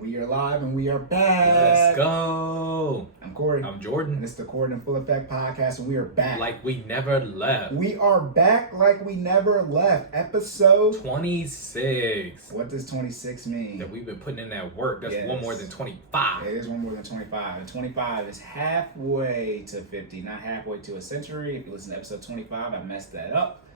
We are live and we are back. Let's go. I'm Cory. I'm Jordan. And it's the Cordan Full Effect Podcast, and we are back. Like we never left. We are back like we never left. Episode 26. What does 26 mean? That we've been putting in that work. That's Yes. one more than 25. It is one more than 25. And 25 is halfway to 50, not halfway to a century. If you listen to episode 25, I messed that up.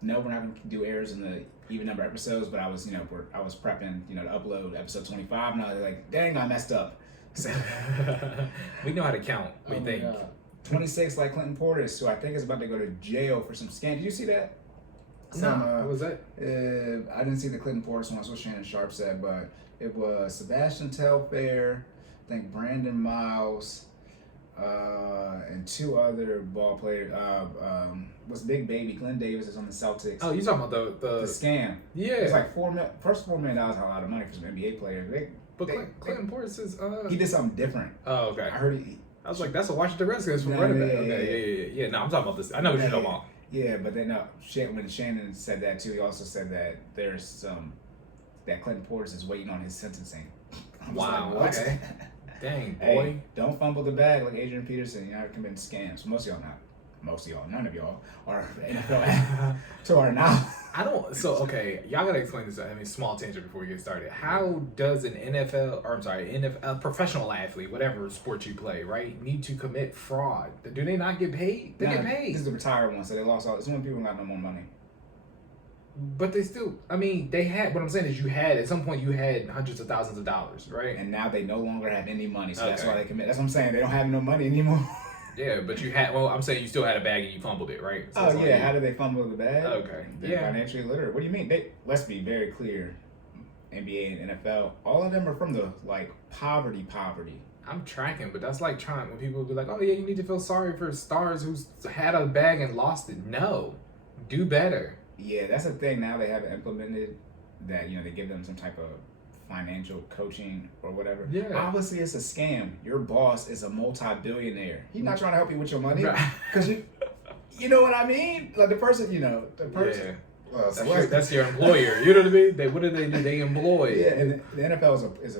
No, we're not going to do errors in the even number episodes, but I was, I was prepping, to upload episode 25, and I was like, dang, I messed up. So, we know how to count, we think. Yeah. 26 like Clinton Portis, so I think is about to go to jail for some scam. Did you see that? What was that? I didn't see the Clinton Portis one. That's what Shannon Sharp said, but it was Sebastian Telfair, I think Brandon Miles, and two other ball players. Was Big Baby Glenn Davis is on the Celtics. Oh, you talking about the scam? Yeah, it's like $4 million is a lot of money for some NBA players. Clinton Portis is he did something different. Oh, okay. I heard I was like, that's a Washington Redskins from running back. Okay, yeah. No, I'm talking about this. I know what you're talking about. Yeah, but then when Shannon said that too, he also said that there's that Clinton Portis is waiting on his sentencing. Wow. Like, what? Okay. Dang, boy. Hey, don't fumble the bag like Adrian Peterson. You're not committing scams. Most of y'all not. Most of y'all, none of y'all are NFL to our now. Okay, y'all gotta explain this. Small tangent before we get started. How does an a professional athlete, whatever sport you play, right, need to commit fraud? Do they not get paid? They get paid. This is the retired one, so they lost all. It's when people got no more money. But they still, they had, what I'm saying is at some point you had hundreds of thousands of dollars, right? And now they no longer have any money, so okay. That's why they commit. That's what I'm saying. They don't have no money anymore. Yeah, but I'm saying you still had a bag and you fumbled it, right? So how did they fumble the bag? Okay. They're financially illiterate. What do you mean? Let's be very clear. NBA and NFL, all of them are from the poverty. I'm tracking, but that's like when people be like, oh yeah, you need to feel sorry for stars who's had a bag and lost it. No. Do better. Yeah, that's the thing now they haven't implemented that, they give them some type of financial coaching or whatever. Yeah. Obviously, it's a scam. Your boss is a multi-billionaire. He's not trying to help you with your money. Because you know what I mean? Like the person. Yeah. Well, that's your employer. You know what I mean? What do they do? They employ. Yeah, and the NFL is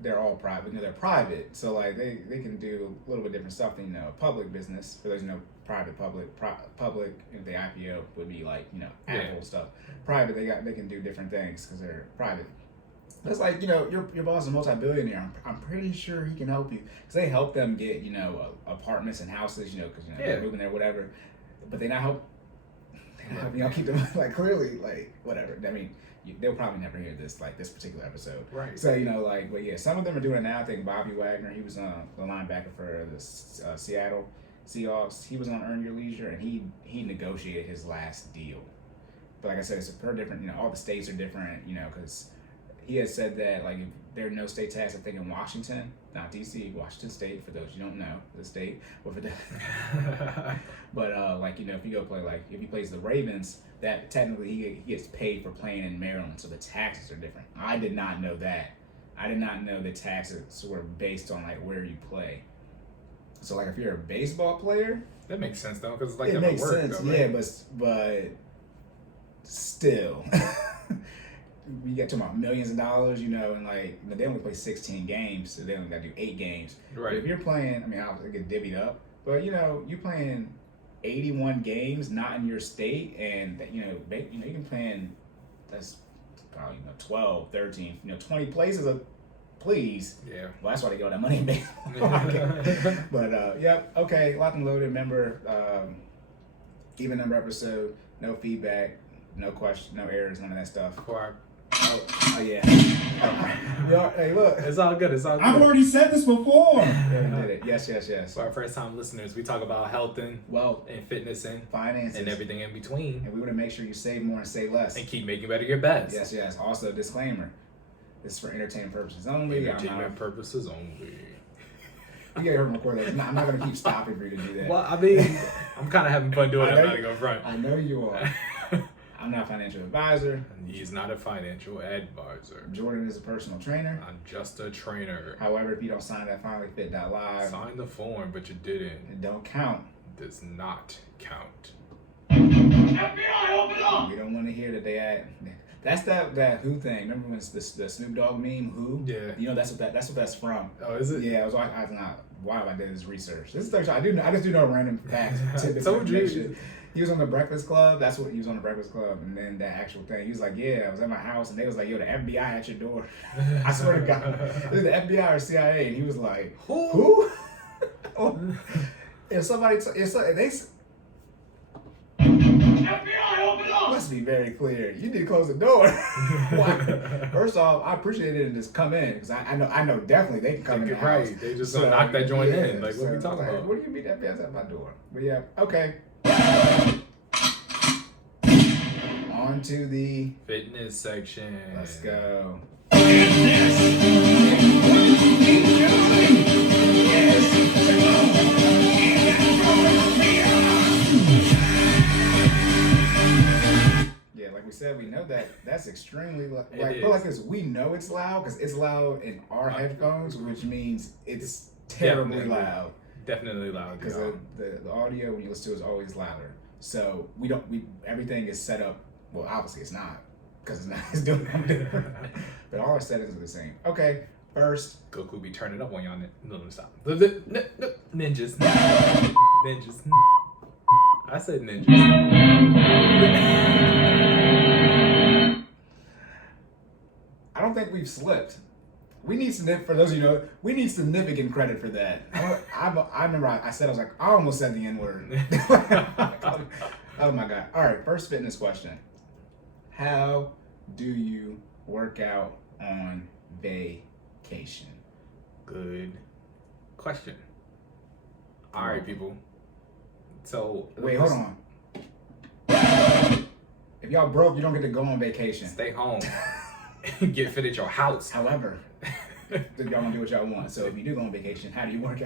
they're all private. They're private, so they can do a little bit different stuff than a public business. For those private, public. If they IPO would be Apple stuff. Private, they can do different things because they're private. It's like, your boss is a multi-billionaire. I'm pretty sure he can help you. Because they help them get, apartments and houses, because, they're moving there, whatever. But they not help keep them, clearly, whatever. I mean, they'll probably never hear this, this particular episode. Right. So, but yeah, some of them are doing it now. I think Bobby Wagner, he was the linebacker for the Seattle Seahawks. He was on Earn Your Leisure, and he negotiated his last deal. But like I said, it's per different, all the states are different, because he has said that if there are no state tax, I think in Washington, not DC, Washington State, for those you don't know, the state. But for but if you go play if he plays the Ravens, that technically he gets paid for playing in Maryland, so the taxes are different. I did not know that. I did not know the taxes were based on where you play. So if you're a baseball player, that makes sense though, because it makes sense. Though, right? Yeah, but still. You get talking about millions of dollars, and they only play 16 games, so they only got to do 8 games. Right. But if you're playing, obviously it gets divvied up, but you're playing 81 games not in your state, and you can playing that's probably 12, 13, 20 places. Please. Yeah. Well, that's why they get all that money in baseball. But okay, locked and loaded. Remember, even number episode, no feedback, no question, no errors, none of that stuff. Correct. Oh yeah. Hey, look. It's all good. I've already said this before. Yeah, we did it. Yes. For our first time listeners, we talk about health and wealth and fitness and finances and everything in between. And we want to make sure you save more and save less. And keep making better your best. Yes. Also, disclaimer. This is for entertainment purposes only. Entertainment purposes only. You gotta record that. I'm not gonna keep stopping for you to do that. Well, I'm kind of having fun doing it. I'm not gonna go front. I know you are. I'm not a financial advisor. He's not a financial advisor. Jordan is a personal trainer. I'm just a trainer. However, if you don't sign that FinallyFit.live, sign the form, but you didn't. It don't count. Does not count. FBI, open up! We don't want to hear that That's that Who thing. Remember when the Snoop Dogg meme Who? Yeah. You know that's what that's from. Oh, is it? Yeah, I was not. Wow, I did this research. This is third. I just do know random facts. Tidbits, Told you. information. He was on the Breakfast Club. That's what he was on the Breakfast Club, and then that actual thing. He was like, "Yeah, I was at my house, and they was like, yo, the FBI at your door." I swear to God, it was the FBI or CIA, and he was like, "Who?" If somebody, they. FBI, open up! Let's be very clear. You need to close the door. First off, I appreciate it and just come in because I know definitely they can come in the house. Right. They just knock that joint in. Like, what are we talking about? What do you mean FBI's at my door? But yeah, okay. On to the fitness section. Let's go. We said we know that's extremely loud. I feel like we know it's loud because it's loud in our headphones, which means it's terribly loud. Definitely loud. Because the audio when you listen to it is always louder. So everything is set up. Well, obviously it's not because it's doing different. But all our settings are the same. Okay, first Goku be turning up on y'all. No, stop. Ninjas. Ninjas. I said ninjas. I don't think we've slipped. We need for those of you who know, we need significant credit for that. I remember I said, I was like, I almost said the N-word. Oh my God. All right, first fitness question. How do you work out on vacation? Good question. All right, people. So wait, hold on. If y'all broke, you don't get to go on vacation. Stay home. Get fit at your house. However, y'all gonna do what y'all want. So if you do go on vacation, how do you work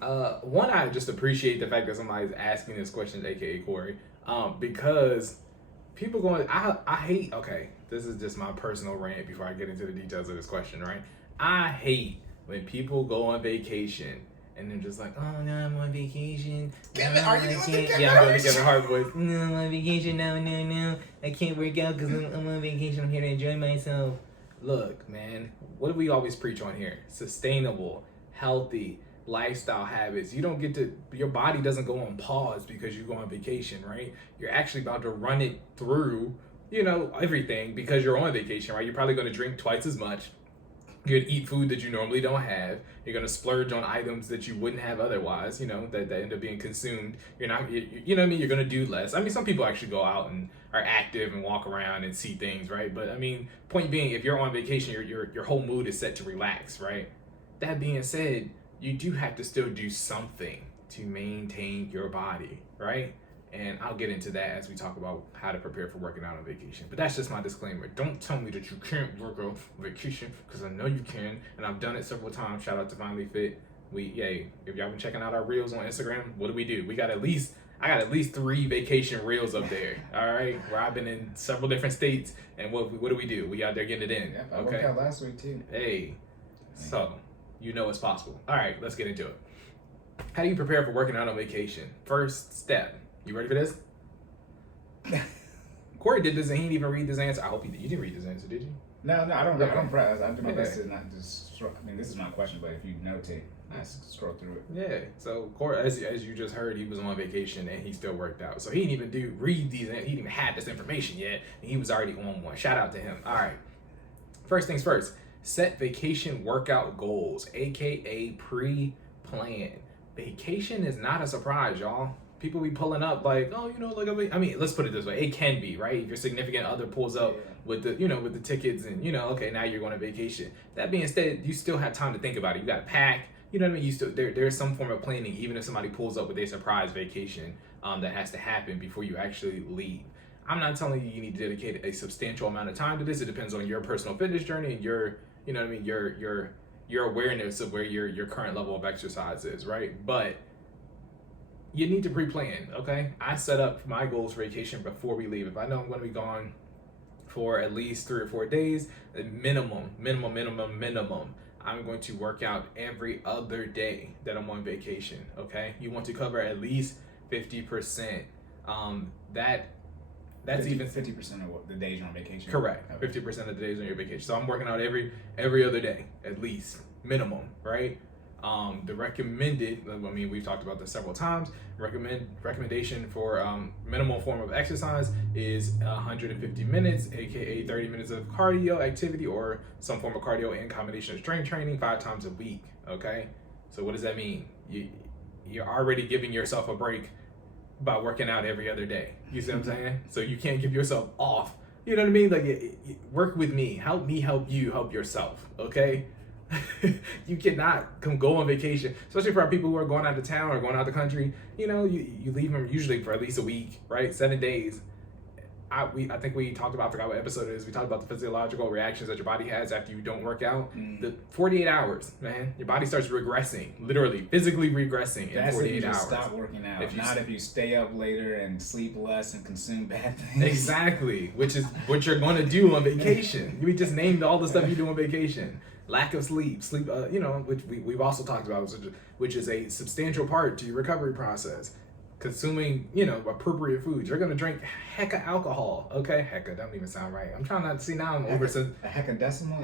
out? One, I just appreciate the fact that somebody's asking this question, aka Cory, because people going. I hate. Okay, this is just my personal rant before I get into the details of this question. Right? I hate when people go on vacation and they're just like, "Oh no, I'm on vacation." Kevin, are you doing the Kevin? Yeah, I'm doing the Kevin Hart voice. No, I'm on vacation. No. I can't work out because I'm on vacation. I'm here to enjoy myself. Look, man, what do we always preach on here? Sustainable, healthy lifestyle habits. You don't get to, your body doesn't go on pause because you go on vacation, right? You're actually about to run it through, everything because you're on vacation, right? You're probably going to drink twice as much. You're going to eat food that you normally don't have. You're going to splurge on items that you wouldn't have otherwise, that end up being consumed. You're not, you know what I mean? You're going to do less. I mean, some people actually go out and are active and walk around and see things, right? But I mean, point being, if you're on vacation, your whole mood is set to relax, right? That being said, you do have to still do something to maintain your body, right? And I'll get into that as we talk about how to prepare for working out on vacation. But that's just my disclaimer. Don't tell me that you can't work out on vacation, because I know you can, and I've done it several times. Shout out to FinallyFit. If y'all been checking out our reels on Instagram, what do? I got at least 3 vacation reels up there. All right, where I've been in several different states, and what do? We out there getting it in. Yeah, I worked out last week too. Hey, so it's possible. All right, let's get into it. How do you prepare for working out on vacation? First step. You ready for this? Cory did this and he didn't even read this answer. I hope you didn't read this answer, did you? No, I don't. Okay. I don't press. I do my best to not just. This is my question, but if you notate, I scroll through it. Yeah. So Cory, as you just heard, he was on vacation and he still worked out. So he didn't even read these. He didn't even have this information yet, and he was already on one. Shout out to him. All right. First things first. Set vacation workout goals, aka pre-plan. Vacation is not a surprise, y'all. People be pulling up like, oh, let's put it this way. It can be, right? If your significant other pulls up with the tickets and, okay, now you're going on vacation. That being said, you still have time to think about it. You got to pack, you know what I mean? There's some form of planning, even if somebody pulls up with a surprise vacation that has to happen before you actually leave. I'm not telling you need to dedicate a substantial amount of time to this. It depends on your personal fitness journey and your awareness of where your current level of exercise is, right? But you need to pre-plan, okay? I set up my goals for vacation before we leave. If I know I'm going to be gone for at least 3 or 4 days, minimum, I'm going to work out every other day that I'm on vacation, okay? You want to cover at least 50%. That that's 50, even 50% of what the days you're on vacation. correct. Okay. 50% of the days on your vacation. So I'm working out every other day, at least, minimum, right? The recommended, I mean, we've talked about this several times. Recommendation for minimal form of exercise is 150 minutes, aka 30 minutes of cardio activity or some form of cardio in combination of strength training 5 times a week. Okay, so what does that mean? You're already giving yourself a break by working out every other day. You see what I'm saying? So you can't give yourself off. You know what I mean? Like, work with me help you help yourself. Okay. You cannot go on vacation, especially for our people who are going out of town or going out of the country. You know, you leave them usually for at least a week, right? 7 days. I think we talked about, I forgot what episode it is. We talked about the physiological reactions that your body has after you don't work out. The 48 hours, man, your body starts regressing, literally, physically regressing in 48 hours. Stop working out. If you stay up later and sleep less and consume bad things. Exactly, which is what you're going to do on vacation. We just named all the stuff you do on vacation. Lack of sleep, you know, which we've also talked about, which is a substantial part to your recovery process. Consuming, you know, appropriate foods. You're gonna drink hecka alcohol, okay? Hecka, don't even sound right. I'm trying not to see now. I'm over some hecadecimal.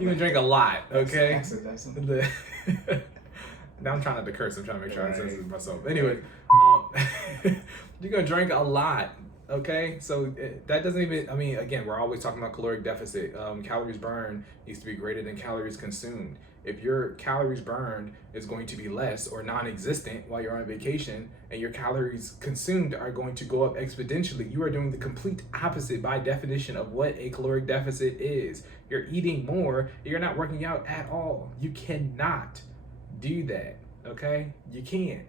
You can drink a lot, okay? Hexadecimal. Now I'm trying not to curse. I'm trying to make sure I censor myself. Anyway, you're gonna drink a lot. Okay, so that doesn't even, I mean, again, we're always talking about caloric deficit. Calories burned needs to be greater than calories consumed. If your calories burned is going to be less or non-existent while you're on vacation, and your calories consumed are going to go up exponentially, you are doing the complete opposite by definition of what a caloric deficit is. You're eating more, you're not working out at all. You cannot do that, okay? You can't.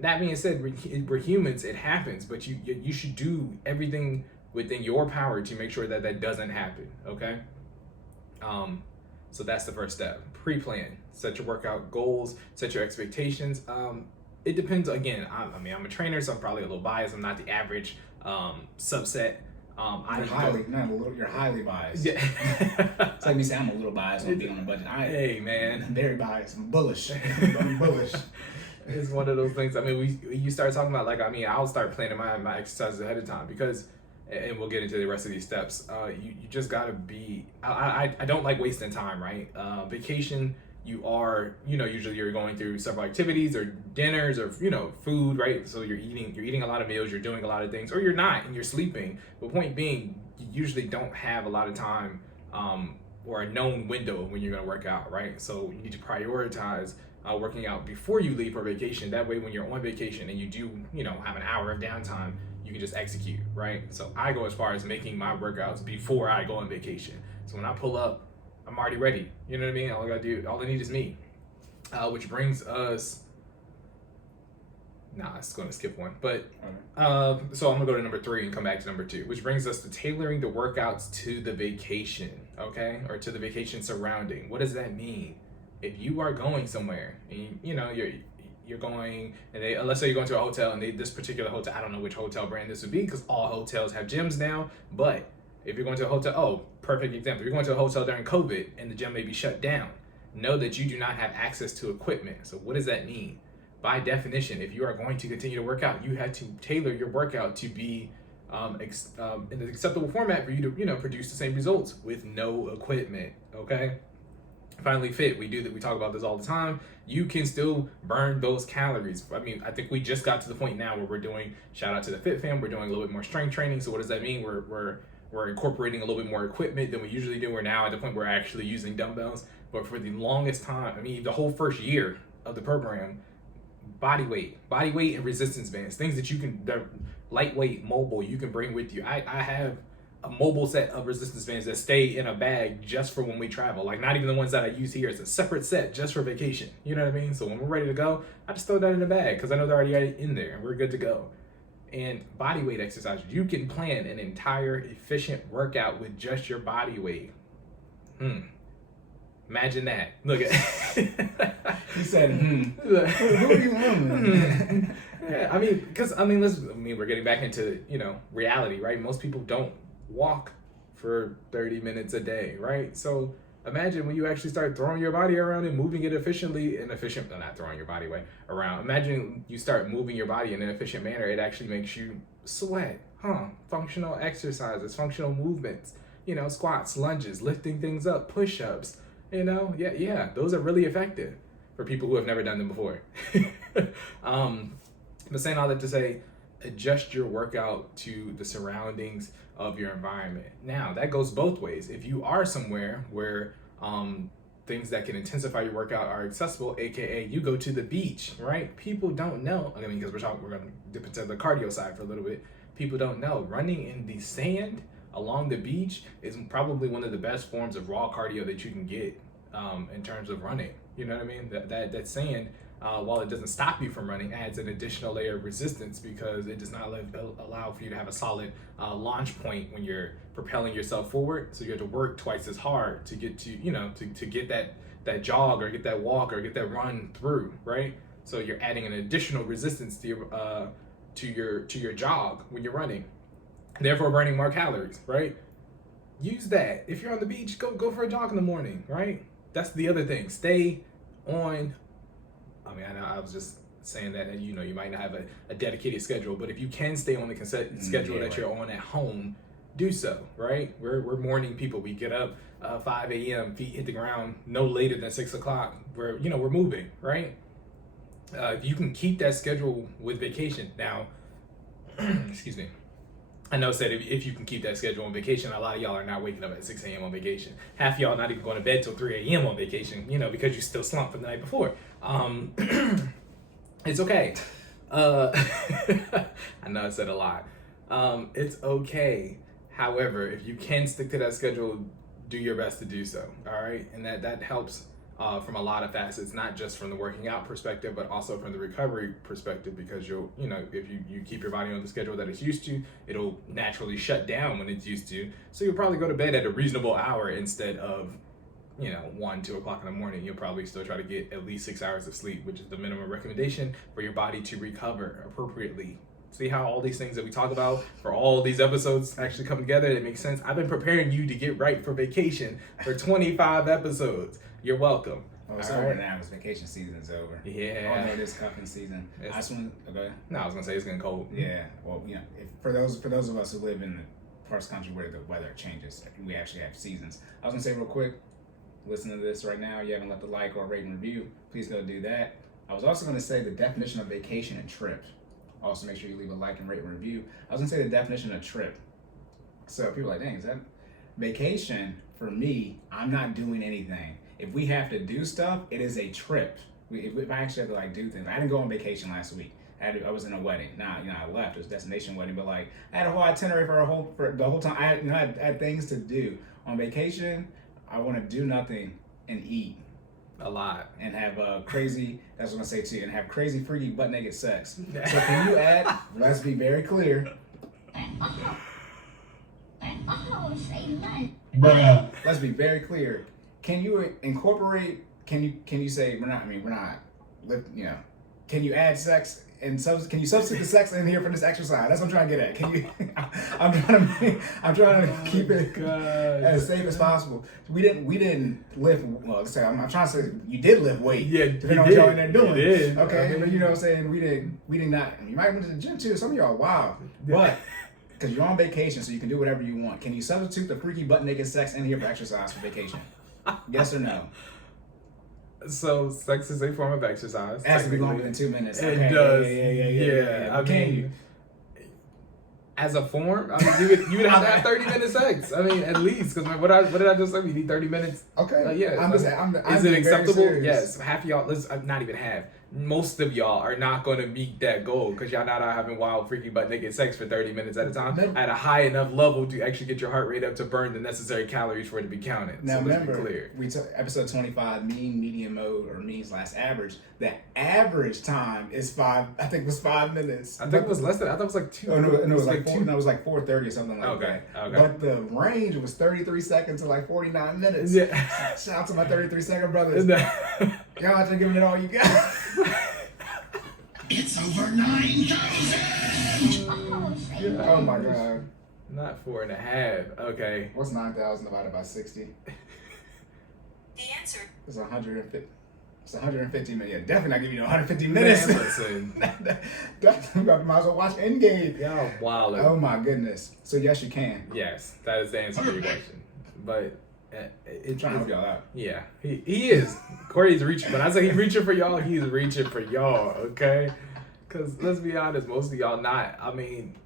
That being said, we're humans, it happens, but you should do everything within your power to make sure that that doesn't happen, okay? So that's the first step. Pre-plan, set your workout goals, set your expectations. It depends, again, I'm a trainer, so I'm probably a little biased. I'm not the average subset. You're highly biased. Yeah. It's like me saying I'm a little biased on being on a budget. Hey, man. I'm very biased. I'm bullish. I'm bullish. It's one of those things. I mean, you start talking about, like, I mean, I'll start planning my exercises ahead of time because, and we'll get into the rest of these steps. You just gotta be. I don't like wasting time, right? Vacation, you are, you know, usually you're going through several activities or dinners or, you know, food, right? So you're eating a lot of meals, you're doing a lot of things, or you're not and you're sleeping. But point being, you usually don't have a lot of time or a known window when you're gonna work out, right? So you need to prioritize working out before you leave for vacation. That way, when you're on vacation and you do, you know, have an hour of downtime, you can just execute, right? So I go as far as making my workouts before I go on vacation. So when I pull up, I'm already ready. You know what I mean? All I need is me. Which brings us. Nah, it's going to skip one. But so I'm gonna go to number 3 and come back to number 2, which brings us to tailoring the workouts to the vacation, okay, or to the vacation surrounding. What does that mean? If you are going somewhere and you know you're going, and let's say you're going to a hotel and this particular hotel, I don't know which hotel brand this would be because all hotels have gyms now, but if you're going to a hotel, perfect example, you're going to a hotel during COVID and the gym may be shut down, know that you do not have access to equipment. So what does that mean? By definition, if you are going to continue to work out, you have to tailor your workout to be in an acceptable format for you to, you know, produce the same results with no equipment, okay? FinallyFit, we talk about this all the time. You can still burn those calories. I mean, I think we just got to the point now where we're doing, shout out to the Fit Fam, we're doing a little bit more strength training. So what does that mean? We're incorporating a little bit more equipment than we usually do. We're now at the point where we're actually using dumbbells. But for the longest time, I mean, the whole first year of the program, body weight and resistance bands, things that they're lightweight, mobile, you can bring with you. I have a mobile set of resistance bands that stay in a bag just for when we travel. Like, not even the ones that I use here. It's a separate set just for vacation. You know what I mean? So when we're ready to go, I just throw that in the bag because I know they're already in there and we're good to go. And bodyweight exercises, you can plan an entire efficient workout with just your body weight. Imagine that. Look at He said, Who are you on? Yeah, I mean, we're getting back into, you know, reality, right? Most people don't walk for 30 minutes a day, right? So Imagine when you actually start throwing your body around and moving it not throwing your body away around. Imagine you start moving your body in an efficient manner. It actually makes you sweat, Functional exercises, functional movements, squats, lunges, lifting things up, push-ups, yeah, those are really effective for people who have never done them before. But saying all that to say, adjust your workout to the surroundings of your environment. Now, that goes both ways. If you are somewhere where things that can intensify your workout are accessible, aka you go to the beach, right? People don't know, because we're going to dip into the cardio side for a little bit. People don't know running in the sand along the beach is probably one of the best forms of raw cardio that you can get in terms of running. You know what I mean? That sand, while it doesn't stop you from running, adds an additional layer of resistance because it does not allow for you to have a solid launch point when you're propelling yourself forward. So you have to work twice as hard to get to get that jog or get that walk or get that run through, right? So you're adding an additional resistance to your jog when you're running, therefore burning more calories, right? Use that. If you're on the beach, go for a jog in the morning, right? That's the other thing. Stay on. I know I was just saying that, you might not have a dedicated schedule, but if you can stay on the schedule that you're on at home, do so, right? We're morning people. We get up 5 a.m., feet hit the ground no later than 6 o'clock. We're moving, right? If you can keep that schedule with vacation. Now, excuse me. I know I said if you can keep that schedule on vacation, a lot of y'all are not waking up at 6 a.m. on vacation. Half of y'all not even going to bed till 3 a.m. on vacation, because you still slumped from the night before. It's okay. I know I said a lot. It's okay. However, if you can stick to that schedule, do your best to do so. All right, and that helps from a lot of facets, not just from the working out perspective, but also from the recovery perspective, because if you keep your body on the schedule that it's used to, it'll naturally shut down when it's used to. So you'll probably go to bed at a reasonable hour instead of 1, 2 o'clock in the morning. You'll probably still try to get at least 6 hours of sleep, which is the minimum recommendation for your body to recover appropriately. See how all these things that we talk about for all these episodes actually come together? It makes sense. I've been preparing you to get right for vacation for 25 episodes. You're welcome. Oh, it's over now because vacation season is over. Yeah. Oh no, this cuffing season. I was gonna say it's getting cold. Yeah. Well, for those of us who live in the parts of the country where the weather changes, we actually have seasons. I was gonna say real quick, listen to this right now. You haven't left a like or a rate and review, please go do that. I was also gonna say the definition of vacation and trip. Also, make sure you leave a like and rate and review. I was gonna say the definition of trip. So people are like, dang, is that vacation? For me, I'm not doing anything. If we have to do stuff, it is a trip. If I actually have to do things, I didn't go on vacation last week. I was in a wedding. I left. It was a destination wedding, but I had a whole itinerary for the whole time. I had things to do. On vacation, I want to do nothing and eat a lot and have crazy. That's what I'm gonna say too. And have crazy, freaky, butt naked sex. So can you add? Let's be very clear. Let's be very clear. Can you incorporate? Can you say we're not? Can you add sex and can you substitute the sex in here for this exercise? That's what I'm trying to get at. Can you? I'm trying to keep it as safe as possible. We didn't lift. Well, I'm trying to say you did lift weight. Yeah, depending on what y'all in there doing. You did. Okay, but you know what I'm saying. We did not. You might went to the gym too. Some of y'all, wow, but. Because you're on vacation, so you can do whatever you want. Can you substitute the freaky butt naked sex in here for exercise for vacation? Yes or no? So sex is a form of exercise. It has to be longer than 2 minutes. It does. Yeah. I mean, as a form, you would have to have 30-minute sex. At least, because what did I just say? We need 30 minutes. Okay. Yeah. Is it acceptable? Yes. Half of y'all, not even half. Most of y'all are not going to meet that goal because y'all not out having wild, freaky, butt naked sex for 30 minutes at a time at a high enough level to actually get your heart rate up to burn the necessary calories for it to be counted. Now, so remember, let's be clear. We took episode 25, mean, medium mode, or means/average. The average time is 5. I think it was 5 minutes. I think it was less than. I thought it was like 2. Oh, no, it was like 4. No, it was like 4:30 or something like that. Okay. But the range was 33 seconds to 49 minutes. Yeah. Shout out to my 33-second brothers. Y'all out there giving it all you got. It's over 9,000! Oh my god. Not 4.5. Okay. What's 9,000 divided by 60? It's 150. It's 150 minutes. Yeah, definitely not giving you 150 minutes. Man, listen. Might as well watch Endgame. Y'all wild. Oh my goodness. So yes, you can. Yes, that is the answer to your question. But I'm trying to help y'all out. yeah, he is. Corey's reaching. When I say he's reaching for y'all, he's reaching for y'all. Okay, because let's be honest, most of y'all not. I mean,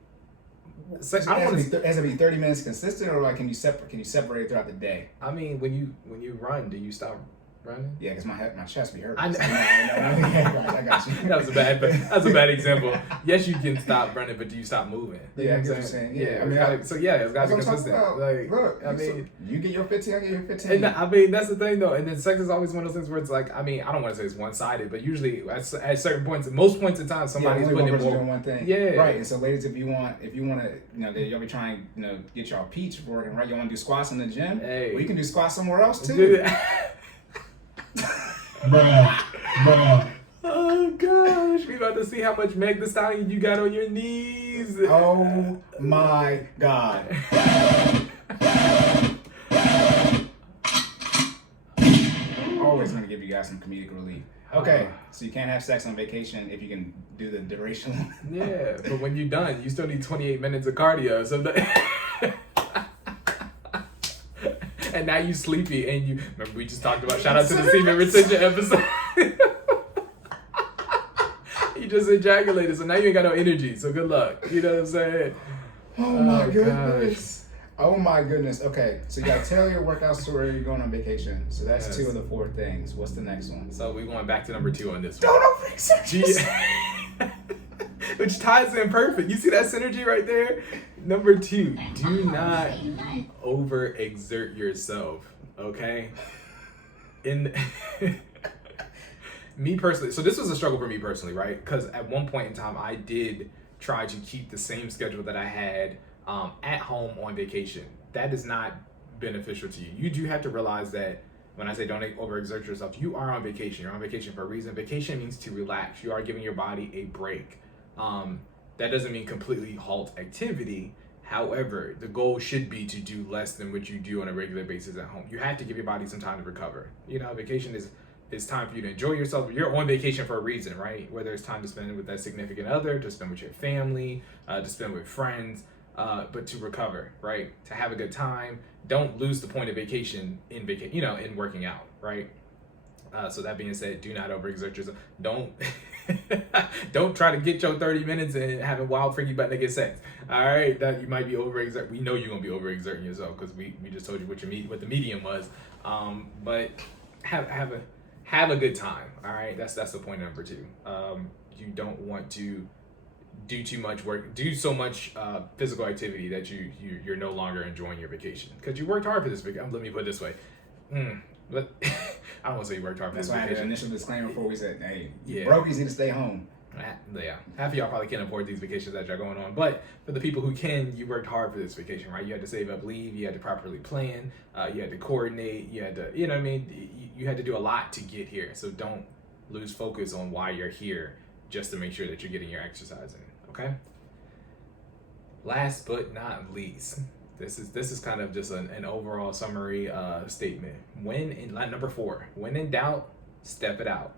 So I don't want to. has it be 30 minutes consistent, or like can you separate it throughout the day? I mean, when you run, do you stop running? Yeah, because my chest be hurting. I know. I got you. That was a bad example. Yes, you can stop running, but do you stop moving? You know Yeah, what I I'm get saying? what you're saying. Yeah, it's gotta be That's what I'm talking consistent. about. Like, Look, I mean, you get your 15, I get your 15. and I mean, that's the thing though. And then sex is always one of those things where it's like, I mean, I don't want to say it's one sided, but usually at certain points, most points in time, somebody's only putting one in person more. doing one thing. Yeah. Right. And so, ladies, if you want to, y'all be trying, get y'all peach working, right? You want to do squats in the gym? Hey. Well, you can do squats somewhere else too. Bruh. Oh gosh, we about to see how much Meg Thee Stallion you got on your knees. Oh my God. Always going to give you guys some comedic relief. Okay, so you can't have sex on vacation if you can do the duration. Yeah, but when you're done, you still need 28 minutes of cardio. So and now you sleepy, and you remember we just talked about shout out to the semen retention episode. You just ejaculated, so now you ain't got no energy. So good luck. You know what I'm saying? Oh my goodness. Oh my goodness. Okay, so you got to tell your workout story. You're going on vacation. So that's Yes. 2 of the 4 things. What's the next one? So we're going back to number 2 on this one. Don't overexert yourself. Which ties in perfect. You see that synergy right there? Number 2, do not overexert yourself. Okay? In me personally, so this was a struggle for me personally, right? Because at one point in time, I did try to keep the same schedule that I had at home on vacation. That is not beneficial to you. You do have to realize that when I say don't overexert yourself, you are on vacation. You're on vacation for a reason. Vacation means to relax. You are giving your body a break. That doesn't mean completely halt activity. However, the goal should be to do less than what you do on a regular basis at home. You have to give your body some time to recover. Vacation is time for you to enjoy yourself. You're on vacation for a reason, right? Whether it's time to spend with that significant other, to spend with your family, to spend with friends, but to recover, right? To have a good time. Don't lose the point of vacation in working out, right? So that being said, do not overexert yourself. Don't try to get your 30 minutes and have a wild freaky butt naked sex. All right, that you might be overexert. We know you're gonna be overexerting yourself because we just told you what the medium was. But have a good time. All right, that's the point number 2. You don't want to do too much work, do so much physical activity that you're no longer enjoying your vacation because you worked hard for this vacation. Let me put it this way. But I don't want to say you worked hard for That's this why I had an vacation. initial disclaimer before we said, hey, Yeah. brokies need to stay home. Yeah, half of y'all probably can't afford these vacations that y'all going on, but for the people who can, you worked hard for this vacation, right? You had to save up leave, you had to properly plan, you had to coordinate, you had to, you had to do a lot to get here. So don't lose focus on why you're here, just to make sure that you're getting your exercise in. Okay. Last but not least, this is kind of just an overall summary statement. Number 4, when in doubt, step it out.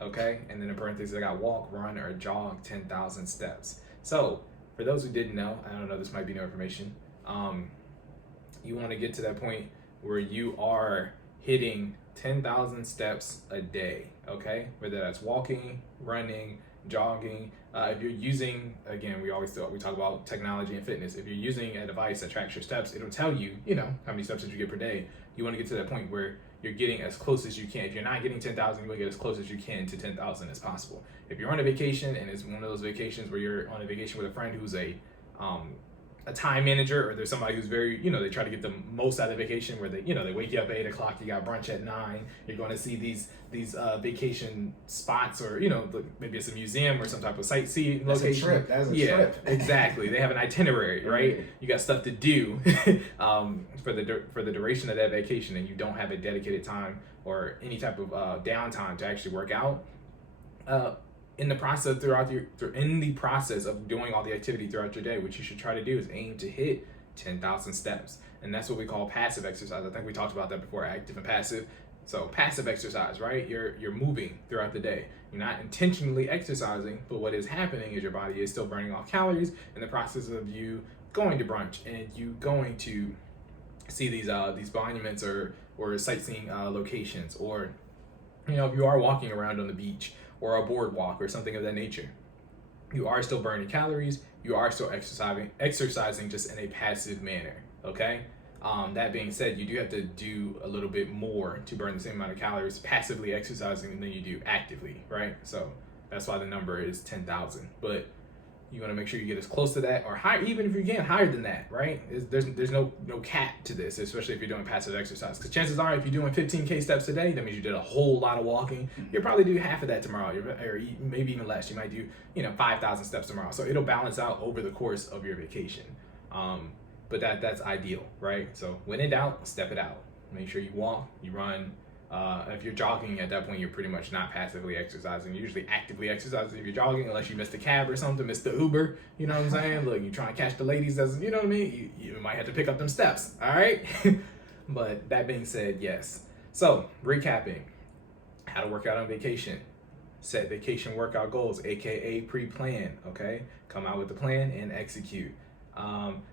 Okay, and then in parentheses I got walk, run, or jog 10,000 steps. So for those who didn't know, I don't know, this might be new information. You want to get to that point where you are hitting 10,000 steps a day. Okay, whether that's walking, running, jogging. If you're using, again, we talk about technology and fitness. If you're using a device that tracks your steps, it'll tell you, how many steps did you get per day. You want to get to that point where you're getting as close as you can. If you're not getting 10,000, you want to get as close as you can to 10,000 as possible. If you're on a vacation and it's one of those vacations where you're on a vacation with a friend who's a time manager, or there's somebody who's very, they try to get the most out of the vacation where they wake you up at 8 o'clock, you got brunch at 9, you're going to see these vacation spots, or, maybe it's a museum or some type of sightseeing location. That's a trip. Exactly. They have an itinerary, right? You got stuff to do for the duration of that vacation, and you don't have a dedicated time or any type of downtime to actually work out. In the process of doing all the activity throughout your day, what you should try to do is aim to hit 10,000 steps. And that's what we call passive exercise. I think we talked about that before, active and passive. So passive exercise, right? You're moving throughout the day. You're not intentionally exercising, but what is happening is your body is still burning off calories in the process of you going to brunch and you going to see these monuments or sightseeing locations, or if you are walking around on the beach or a boardwalk or something of that nature. You are still burning calories. You are still exercising just in a passive manner. Okay. That being said, you do have to do a little bit more to burn the same amount of calories passively exercising than you do actively, right? So that's why the number is 10,000. But you want to make sure you get as close to that or higher, even if you can, higher than that, right? There's no cap to this, especially if you're doing passive exercise. Because chances are, if you're doing 15K steps today, that means you did a whole lot of walking. You'll probably do half of that tomorrow, or maybe even less. You might do 5,000 steps tomorrow. So it'll balance out over the course of your vacation. But that's ideal, right? So when in doubt, step it out. Make sure you walk, you run. If you're jogging, at that point, you're pretty much not passively exercising. You're usually actively exercising if you're jogging, unless you missed a cab or something, missed the Uber, you know what I'm saying? Look, you're trying to catch the ladies, you know what I mean? You might have to pick up them steps, all right? But that being said, yes. So, recapping, how to work out on vacation. Set vacation workout goals, AKA pre-plan, okay? Come out with a plan and execute.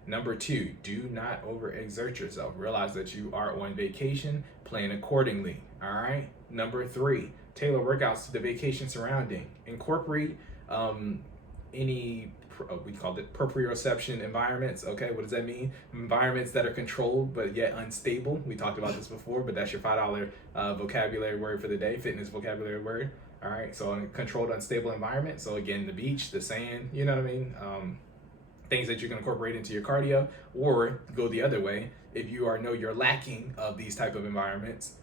Number 2, do not overexert yourself. Realize that you are on vacation, plan accordingly. All right. Number 3, tailor workouts to the vacation surrounding. Incorporate any we call it proprioception environments. Okay, what does that mean? Environments that are controlled but yet unstable. We talked about this before, but that's your $5 vocabulary word for the day, fitness vocabulary word. All right, so a controlled, unstable environment. So again, the beach, the sand, you know what I mean? Things that you can incorporate into your cardio, or go the other way. If you know you're lacking of these type of environments,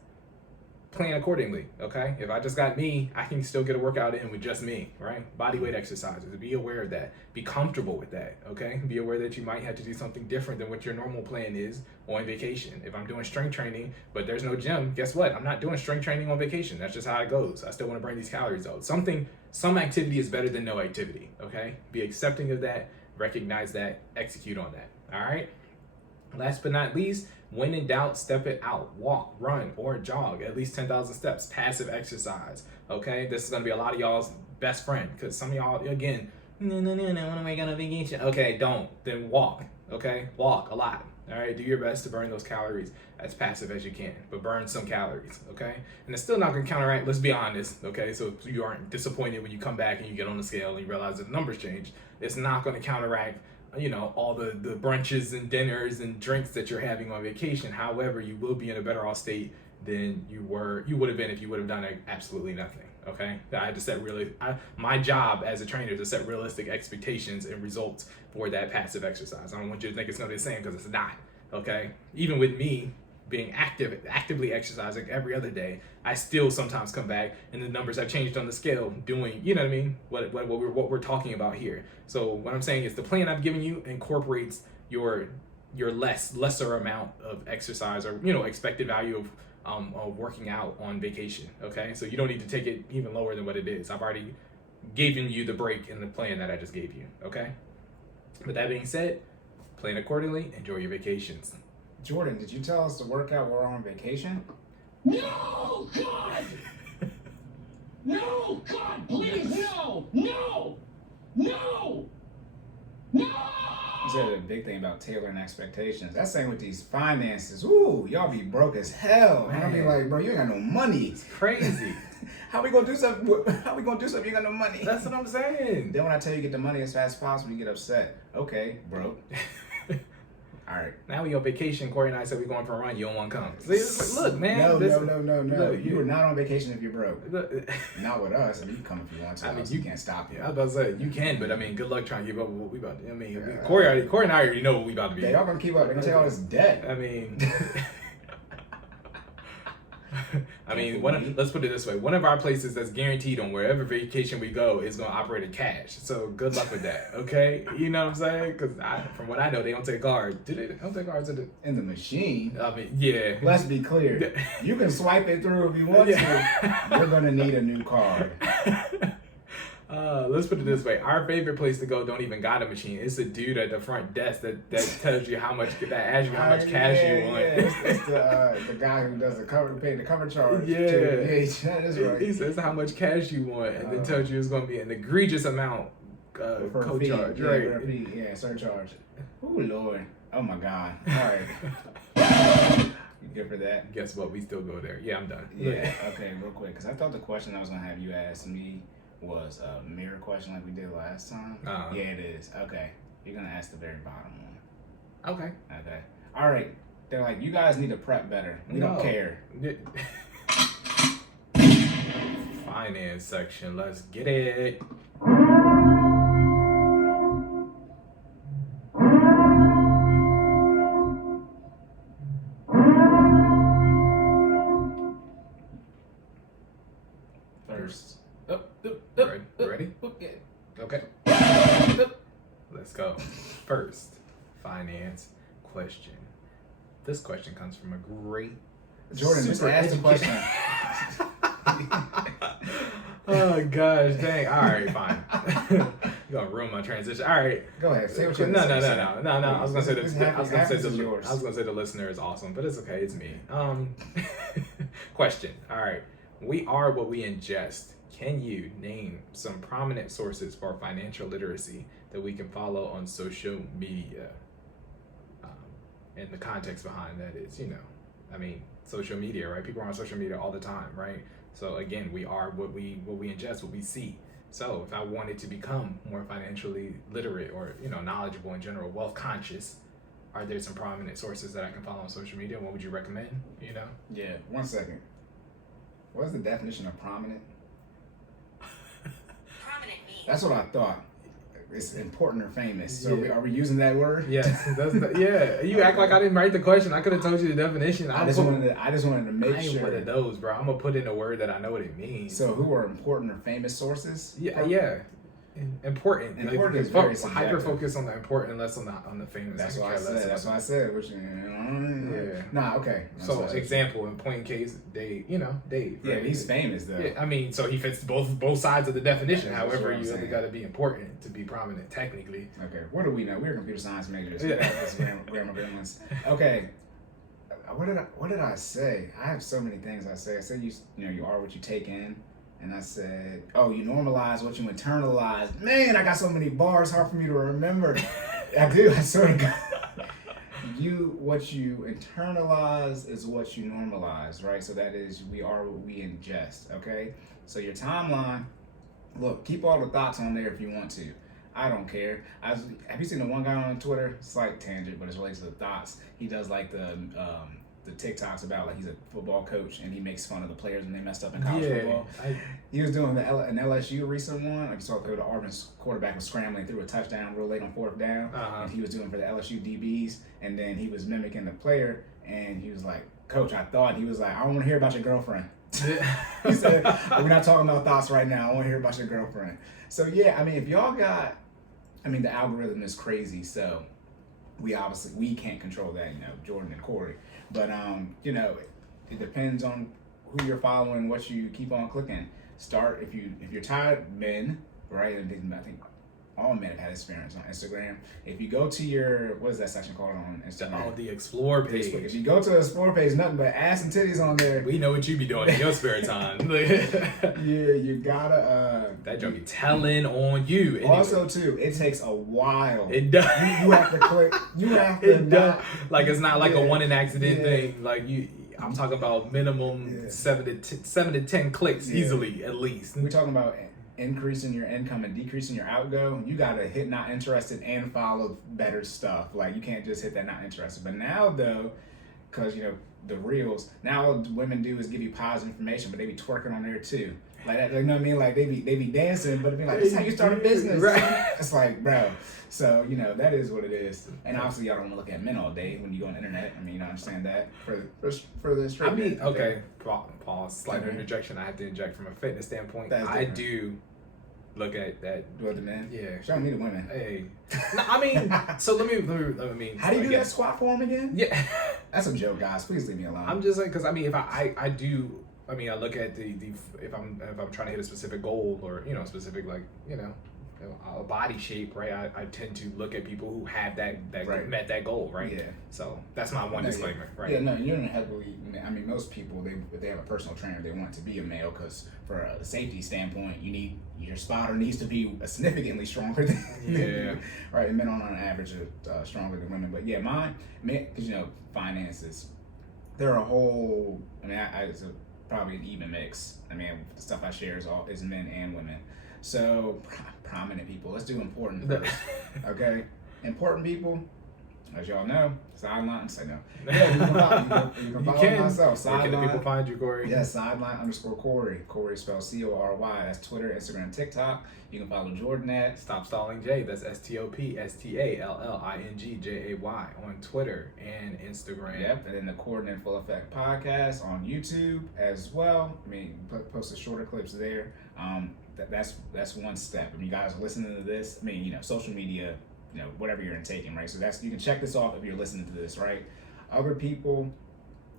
plan accordingly, okay? If I just got me, I can still get a workout in with just me, right? Bodyweight exercises, be aware of that. Be comfortable with that, okay? Be aware that you might have to do something different than what your normal plan is on vacation. If I'm doing strength training, but there's no gym, guess what? I'm not doing strength training on vacation. That's just how it goes. I still want to burn these calories out. Some activity is better than no activity, okay? Be accepting of that. Recognize that, execute on that. All right. Last but not least, when in doubt, step it out. Walk, run, or jog at least 10,000 steps. Passive exercise. Okay. This is going to be a lot of y'all's best friend, because some of y'all, again, no, I want to make on a vacation. Okay, don't. Then walk. Okay. Walk a lot. All right. Do your best to burn those calories as passive as you can, but burn some calories. Okay. And it's still not going to counteract. Let's be honest. Okay. So you aren't disappointed when you come back and you get on the scale and you realize that the numbers changed. It's not going to counteract, all the brunches and dinners and drinks that you're having on vacation. However, you will be in a better off state than you would have been if you would have done absolutely nothing. Okay. I had to set my job as a trainer is to set realistic expectations and results for that passive exercise. I don't want you to think it's going to be the same, because it's not. Okay. Even with me being actively exercising every other day, I still sometimes come back and the numbers have changed on the scale doing, you know what I mean? What we're talking about here. So what I'm saying is the plan I've given you incorporates your lesser amount of exercise, or, expected value of working out on vacation. Okay. So you don't need to take it even lower than what it is. I've already given you the break in the plan that I just gave you. Okay. With that being said, plan accordingly, enjoy your vacations. Jordan, did you tell us to work out while we're on vacation? No, God! No, God, please, no! No! No! No! You said a big thing about tailoring expectations. That's saying with these finances, ooh, y'all be broke as hell. Man. I be like, bro, you ain't got no money. It's crazy. How we gonna do something? How we gonna do something? You got no money. That's what I'm saying. Then when I tell you get the money as fast as possible, you get upset. Okay, broke. All right. Now we on vacation. Corey and I said we're going for a run. You don't want to come. See, it's like, look, man. No. Look, you are not on vacation if you're broke. Look, not with us. I mean, you come if you want to. I mean, you can't stop you. I was about to say you can, but I mean, good luck trying to give up what we about to. I mean, Yeah. Corey and I already know what we about to be. They are gonna keep up. They're gonna take all this debt. I mean. Let's put it this way. One of our places that's guaranteed on wherever vacation we go is going to operate in cash. So good luck with that, okay? You know what I'm saying? Because from what I know, they don't take cards. Do they? Don't take cards in the machine? I mean, yeah. Let's be clear. You can swipe it through if you want to. You're going to need a new card. Let's put it this way: our favorite place to go don't even got a machine. It's a dude at the front desk that tells you how much, that asks you how much cash you want. It's the guy who does pay the cover charge. Yeah, that is right. He says how much cash you want, and then tells you it's going to be an egregious amount co-charge, right? Yeah, surcharge. Oh Lord, oh my God! All right. You good for that? Guess what? We still go there. Yeah, I'm done. Yeah. Okay, real quick, because I thought the question I was gonna have you ask me was a mirror question like we did last time. Yeah, it is. Okay, you're gonna ask the very bottom one. Okay. Okay. All right. They're like, you guys need to prep better. We don't care. Finance section. Let's get it. First. Ready? Okay. Let's go. First, finance question. This question comes from a great Jordan, just ask the question. Oh gosh, dang. All right, fine. You're gonna ruin my transition. All right. Go ahead. Say what you're No. saying. I was gonna say the yours. I was gonna say the listener is awesome, but it's okay. It's me. Question. All right. We are what we ingest. Can you name some prominent sources for financial literacy that we can follow on social media? And the context behind that is, social media, right? People are on social media all the time, right? So again, we are what we ingest, what we see. So if I wanted to become more financially literate or, knowledgeable in general, wealth conscious, are there some prominent sources that I can follow on social media? What would you recommend? Yeah, 1 second. What's the definition of prominent? Prominent means. That's what I thought. It's important or famous. So are we using that word? Yes. Yeah. You act like I didn't write the question. I could have told you the definition. I just wanted to make I ain't sure. one of those, bro. I'm gonna put in a word that I know what it means. So who are important or famous sources? Yeah. Important. Important is very subjective. Hyper focus on the important, less on the famous. That's what I said. That's what I said. Which, yeah. Nah, okay. So example in point case, Dave. Dave. Yeah, right? he's famous though. Yeah, so he fits both sides of the definition. Yeah, however, you only got to be important to be prominent technically. Okay. What do we know? We're computer science majors. Yeah. That's grammar gremlins. Okay. What did I say? I have so many things I say. I said you are what you take in. And I said, you normalize what you internalize. Man, I got so many bars, hard for me to remember. I do, I swear to God. What you internalize is what you normalize, right? So that is, we are what we ingest, okay? So your timeline, look, keep all the thoughts on there if you want to. I don't care. Have you seen the one guy on Twitter? Slight tangent, but it's related to the thoughts. He does like the TikToks about like he's a football coach and he makes fun of the players when they messed up in college football. He was doing an LSU recent one. Like you saw the Auburn's quarterback was scrambling through a touchdown real late on 4th down, and he was doing for the LSU DBs. And then he was mimicking the player, and he was like, "Coach, I thought." He was like, "I don't want to hear about your girlfriend." He said, "We're not talking about thoughts right now. I want to hear about your girlfriend." So yeah, if y'all got, the algorithm is crazy. So we can't control that. Jordan and Cory. But it depends on who you're following, what you keep on clicking. Start if you're tired, men, right? And I think all men have had experience on Instagram. If you go to your, what is that section called on Instagram? The Explore page. If you go to the Explore page, nothing but ass and titties on there. We know what you be doing in your spare time. Yeah, you gotta. That joke be telling on you. Anyway. Also, too, it takes a while. It does. You have to click. You have to. It does. Like it's not like a one in accident thing. Like I'm talking about minimum 7 to 10 clicks easily at least. We're talking about increasing your income and decreasing your outgo. You gotta hit not interested and follow better stuff. Like you can't just hit that not interested. But now though, because the reels, now what women do is give you positive information, but they be twerking on there too. Like that, you know what I mean? Like they be dancing, but it be like, this is how you start a business. Right. It's like, bro. So, that is what it is. And obviously y'all don't want to look at men all day when you go on the internet. I understand that for the straight men. Okay, pause, slight interjection. I have to inject from a fitness standpoint. I do look at that. With the men? Yeah. Show me the women. Hey. No, so let me. How do you do that squat form again? Yeah. That's a joke, guys. Please leave me alone. I'm just like, because if I do, I mean, I look at the if I'm trying to hit a specific goal or specific a body shape, right? I tend to look at people who have that Right. met that goal, right? Yeah. So that's my one disclaimer, right? Yeah, no, you're in a heavily. I mean, most people if they have a personal trainer, they want it to be a male because for a safety standpoint, your spotter needs to be significantly stronger than Yeah. right. Men on average are stronger than women, but yeah, mine, because finances, they're a whole. I mean, it's probably an even mix. I mean, the stuff I share is men and women. So prominent people. Let's do important first. Okay, important people. As y'all know, sideline. Say no. Yeah, you can follow myself. Where can the people find you, Cory? Yes, sideline_Cory. Cory spelled CORY. That's Twitter, Instagram, TikTok. You can follow Jordan at Stop Stalling J. That's STOPSTALLINGJAY on Twitter and Instagram. Yep, and then the Cordan in Full Effect podcast on YouTube as well. I mean, posted shorter clips there. That's one step. I mean, you guys are listening to this. I mean, social media, whatever you're taking, right? So you can check this off if you're listening to this, right? Other people,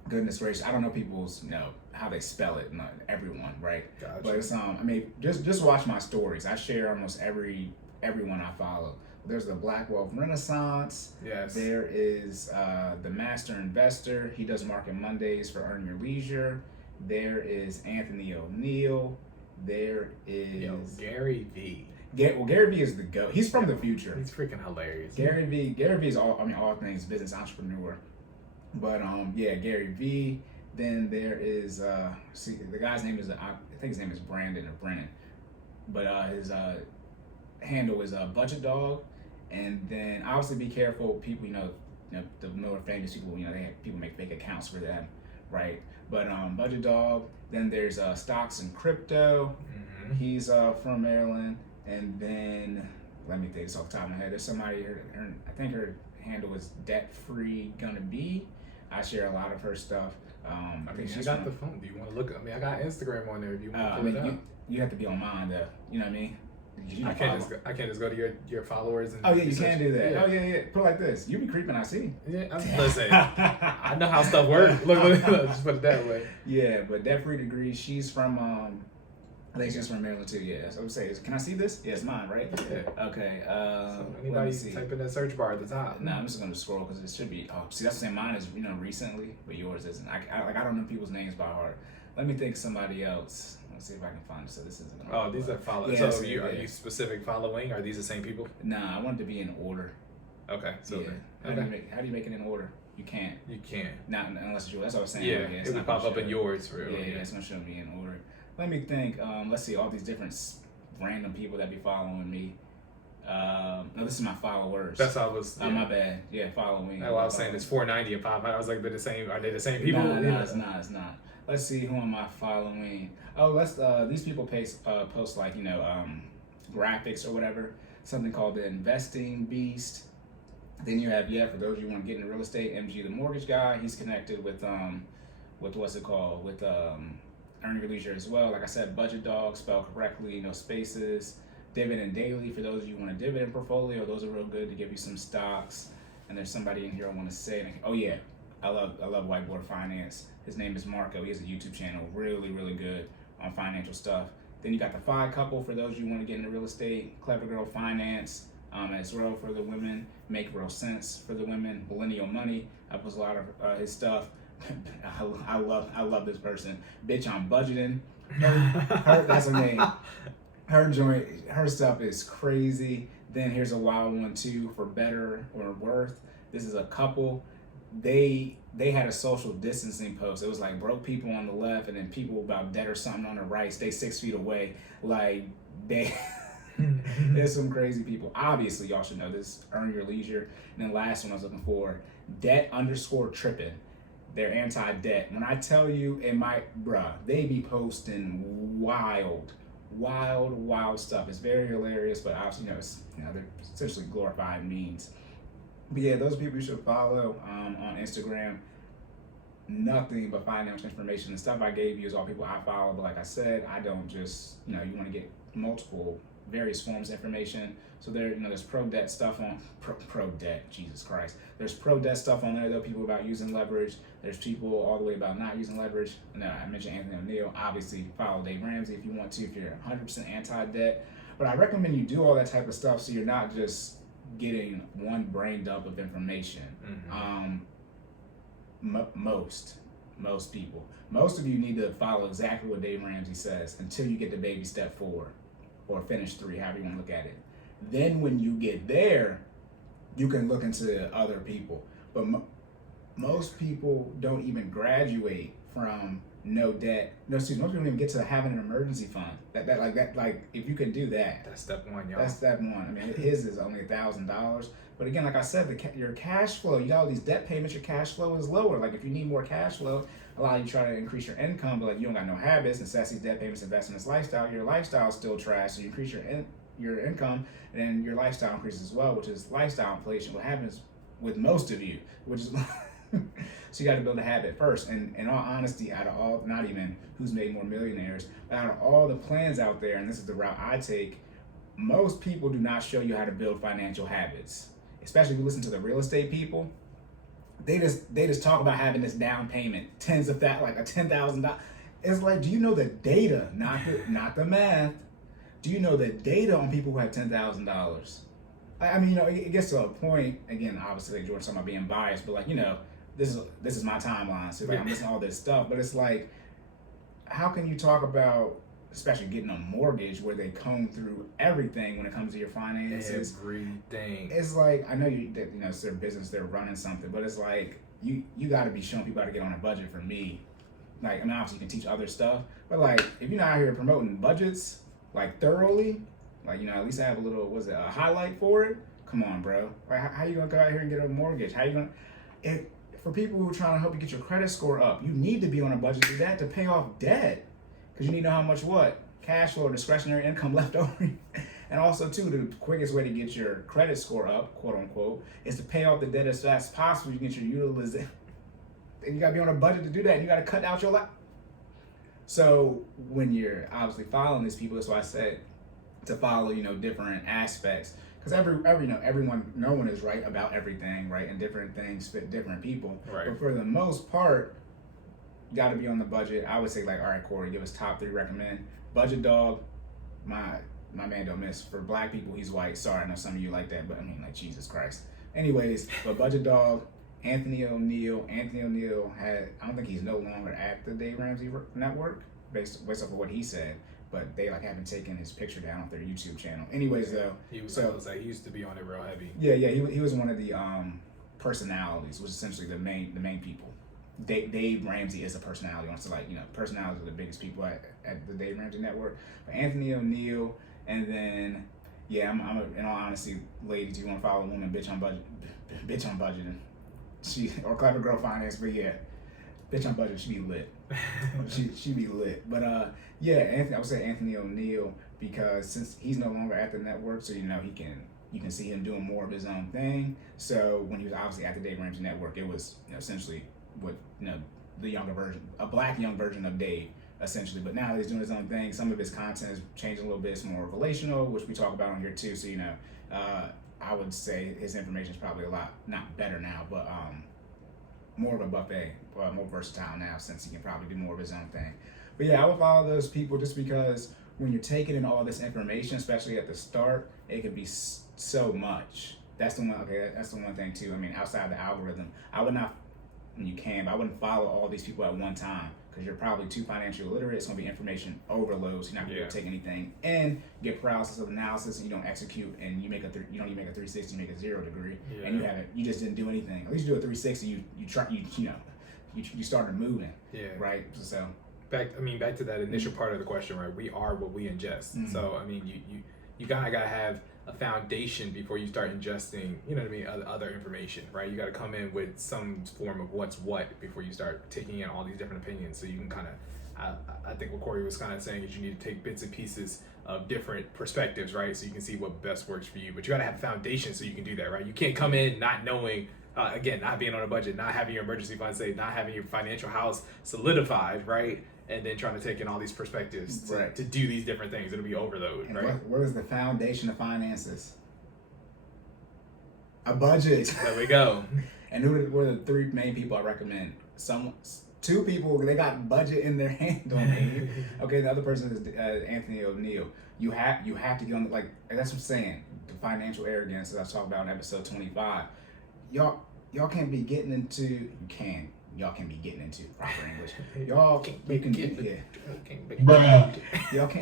goodness gracious, I don't know people's, how they spell it, not everyone, right? Gotcha. But it's I mean, just watch my stories. I share almost everyone I follow. There's the Black Wealth Renaissance. Yes. There is the Master Investor. He does Market Mondays for Earn Your Leisure. There is Anthony O'Neill. There is Gary V. Gary V is the GOAT. He's from the future. He's freaking hilarious. Gary V is all things business entrepreneur. But Gary V. Then there is the guy's name is I think his name is Brandon or Brennan, but his handle is Budget Dog. And then obviously be careful, people. The more famous people. People make fake accounts for them, right? But Budget Dog. Then there's Stocks and Crypto. Mm-hmm. He's from Maryland. And then let me think this off the top of my head. There's somebody here. I think her handle is Debt Free Gonna Be. I share a lot of her stuff. I mean, she got the phone. Do you want to look? I mean, I got Instagram on there. Do you want to I pull it mean, up? you have to be on mine though. You know what I mean? I can't just go to your followers and. Oh yeah, you can do that. Yeah. Oh yeah. Put it like this. You be creeping. I see. Yeah, listen. I know how stuff works. Look, just put it that way. Yeah, but Debt Free Degree. She's from. I think she's from Maryland too. Yeah. So I would say, can I see this? Yeah, it's mine, right? Yeah. Okay. So Let me anybody see. type in that search bar at the top. No, I'm just gonna scroll because it should be. Oh, see, that's the same. Mine is recently, but yours isn't. I don't know people's names by heart. Let me think somebody else. Let's see if I can find it. So this isn't. Oh, these are followers. Yeah, so so, are you specific following? Are these the same people? Nah, I want it to be in order. Okay. So Yeah. How do you make it in order? You can't. you can. Not unless it's yours. That's what I was saying. Yeah, It's it not would pop gonna up in show. yours for real. Yeah, it's gonna show me in order. Let me think. Let's see all these different random people that be following me. No, this is my followers. That's how I was. Oh, my bad. Yeah, following. That's what I was saying. It's 490 and 500. I was like, they're the same. Are they the same people? No, it's not. It's not. Let's see, who am I following? Oh, these people post like graphics or whatever. Something called the Investing Beast. Then you have for those of you who want to get into real estate, MG the mortgage guy. He's connected with what's it called with Earn Your Leisure as well. Like I said, Budget Dog, spelled correctly, no spaces. Dividend Daily for those of you who want a dividend portfolio. Those are real good to give you some stocks. And there's somebody in here I want to say. Oh yeah, I love Whiteboard Finance. His name is Marco. He has a YouTube channel, really really good on financial stuff. Then you got the Fi Couple for those of you who want to get into real estate. Clever Girl Finance as well for the women. Make Real Sense for the women. Millennial Money. I post a lot of his stuff. I love this person. Bitch, I'm budgeting. Her that's her name. Her stuff is crazy. Then here's a wild one too for Better or Worth. This is a couple. They had a social distancing post. It was like broke people on the left and then people about debt or something on the right. Stay 6 feet away. Like there's some crazy people. Obviously, y'all should know this. Earn Your Leisure. And then last one I was looking for, Debt_Trippin'. They're anti-debt. When I tell you, they be posting wild stuff. It's very hilarious, but obviously, they're essentially glorified memes. But yeah, those people you should follow on Instagram. Nothing but financial information. The stuff I gave you is all people I follow. But like I said, I don't just, you want to get multiple various forms of information. So there's pro debt stuff on pro debt. Jesus Christ. There's pro debt stuff on there though. People about using leverage. There's people all the way about not using leverage. And I mentioned Anthony O'Neill. Obviously, follow Dave Ramsey if you want to. If you're 100% anti-debt, but I recommend you do all that type of stuff so you're not just getting one brain dump of information. Most people. Most of you need to follow exactly what Dave Ramsey says until you get to baby step 4 or finish 3, however you want to look at it. Then when you get there, you can look into other people. But most people don't even graduate from no debt. No, excuse me, most people don't even get to having an emergency fund. Like if you can do that. That's step 1, y'all. That's step 1. I mean, his is only $1,000. But again, like I said, your cash flow, you got all these debt payments, your cash flow is lower. Like if you need more cash flow, a lot of you try to increase your income, but like you don't got no habits, necessities, debt payments, investments, lifestyle. Your lifestyle is still trash, so you increase your income, and then your lifestyle increases as well, which is lifestyle inflation. What happens with most of you, which is so you got to build a habit first. And in all honesty, out of all, not even who's made more millionaires, but out of all the plans out there, and this is the route I take, most people do not show you how to build financial habits. Especially if you listen to the real estate people, they just talk about having this down payment, tens of that, like a $10,000. It's like, do you know the data, not the math? Do you know the data on people who have $10,000? I mean, it gets to a point. Again, obviously, like George's talking about being biased, but like, this is my timeline, so like I'm listening to all this stuff. But it's like, how can you talk about, especially getting a mortgage where they comb through everything when it comes to your finances? Everything. It's like, I know it's their business, they're running something, but it's like you got to be showing people how to get on a budget. For me, like, I mean, obviously you can teach other stuff, but like if you're not out here promoting budgets like thoroughly, like at least have a little a highlight for it. Come on, bro. Like, how you gonna go out here and get a mortgage? How you gonna? For people who are trying to help you get your credit score up, you need to be on a budget to that to pay off debt. Because you need to know how much cash flow or discretionary income left over. And also too, the quickest way to get your credit score up, quote unquote, is to pay off the debt as fast as possible. You get your utilization. And you gotta be on a budget to do that. You gotta cut out your life. So when you're obviously following these people, that's why I said to follow, different aspects. Because no one is right about everything, right? And different things fit different people. Right. But for the most part, you got to be on the budget. I would say, like, all right, Cory, give us top 3 recommend. Budget Dog, my man don't miss. For black people, he's white. Sorry, I know some of you like that, but I mean, like, Jesus Christ. Anyways, but Budget Dog, Anthony O'Neill I don't think he's no longer at the Dave Ramsey network, based off of what he said. But they haven't taken his picture down off their YouTube channel. Anyways, though, He used to be on it real heavy. Yeah, he was one of the personalities, which is essentially the main people. Dave Ramsey is a personality. So personalities are the biggest people at the Dave Ramsey network. But Anthony O'Neill, and then in all honesty, ladies, you want to follow a woman, bitch on budgeting, or Clever Girl Finance, but yeah. Bitch on budget, she be lit. she be lit. But I would say Anthony O'Neill, because since he's no longer at the network, so you can see him doing more of his own thing. So when he was obviously at the Dave Ramsey network, it was essentially what the younger version, a black young version of Dave, essentially. But now he's doing his own thing. Some of his content is changing a little bit. It's more relational, which we talk about on here too. So I would say his information is probably a lot not better now, but more of a buffet, more versatile now since he can probably do more of his own thing. But yeah, I would follow those people just because when you're taking in all this information, especially at the start, it can be so much. That's the one thing too. I mean, outside the algorithm, I would not, but I wouldn't follow all these people at one time because you're probably too financially illiterate. It's going to be information overload, so you're not going to be able to take anything in, get paralysis of analysis, and you don't execute, and you don't even make a 360, you make a 0 degree, and you just didn't do anything. At least you do a 360, you started moving, right? So back to that initial part of the question, right? We are what we ingest. Mm-hmm. So I mean, you kind of gotta have a foundation before you start ingesting, other information, right? You got to come in with some form of what's what before you start taking in all these different opinions. So you can kind of, I think what Cory was kind of saying is you need to take bits and pieces of different perspectives, right? So you can see what best works for you. But you got to have a foundation so you can do that, right? You can't come in not knowing Again, not being on a budget, not having your emergency fund saved, not having your financial house solidified, right? And then trying to take in all these perspectives to do these different things. It'll be overload, And right? what is the foundation of finances? A budget. There we go. And who are the three main people I recommend? Two people, they got budget in their hand on me. Okay, the other person is Anthony O'Neill. You have to get on, like, that's what I'm saying. The financial arrogance, as I talked about in episode 25. Y'all can't be getting into, y'all can be getting into proper English. Y'all can't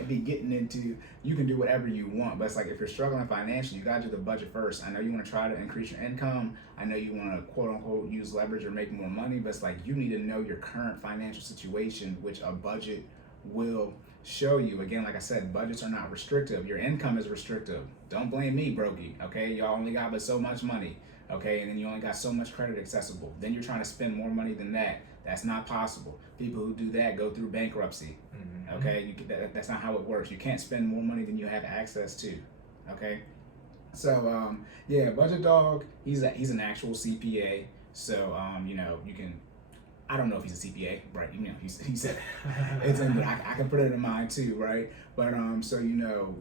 be getting into, you can do whatever you want, but it's like if you're struggling financially, you gotta do the budget first. I know you want to try to increase your income. I know you want to quote unquote use leverage or make more money, but it's like you need to know your current financial situation, which a budget will show you. Again, like I said, budgets are not restrictive. Your income is restrictive. Don't blame me, brokey. Okay, y'all only got but so much money. Okay, and then you only got so much credit accessible. Then you're trying to spend more money than that. That's not possible. People who do that go through bankruptcy. Okay, that's not how it works. You can't spend more money than you have access to. Okay, so Budget Dog, he's an actual CPA. So you know, you can. I don't know if he's a CPA, right? You know, he said it's in, but I can put it in mine too, right? But so you know,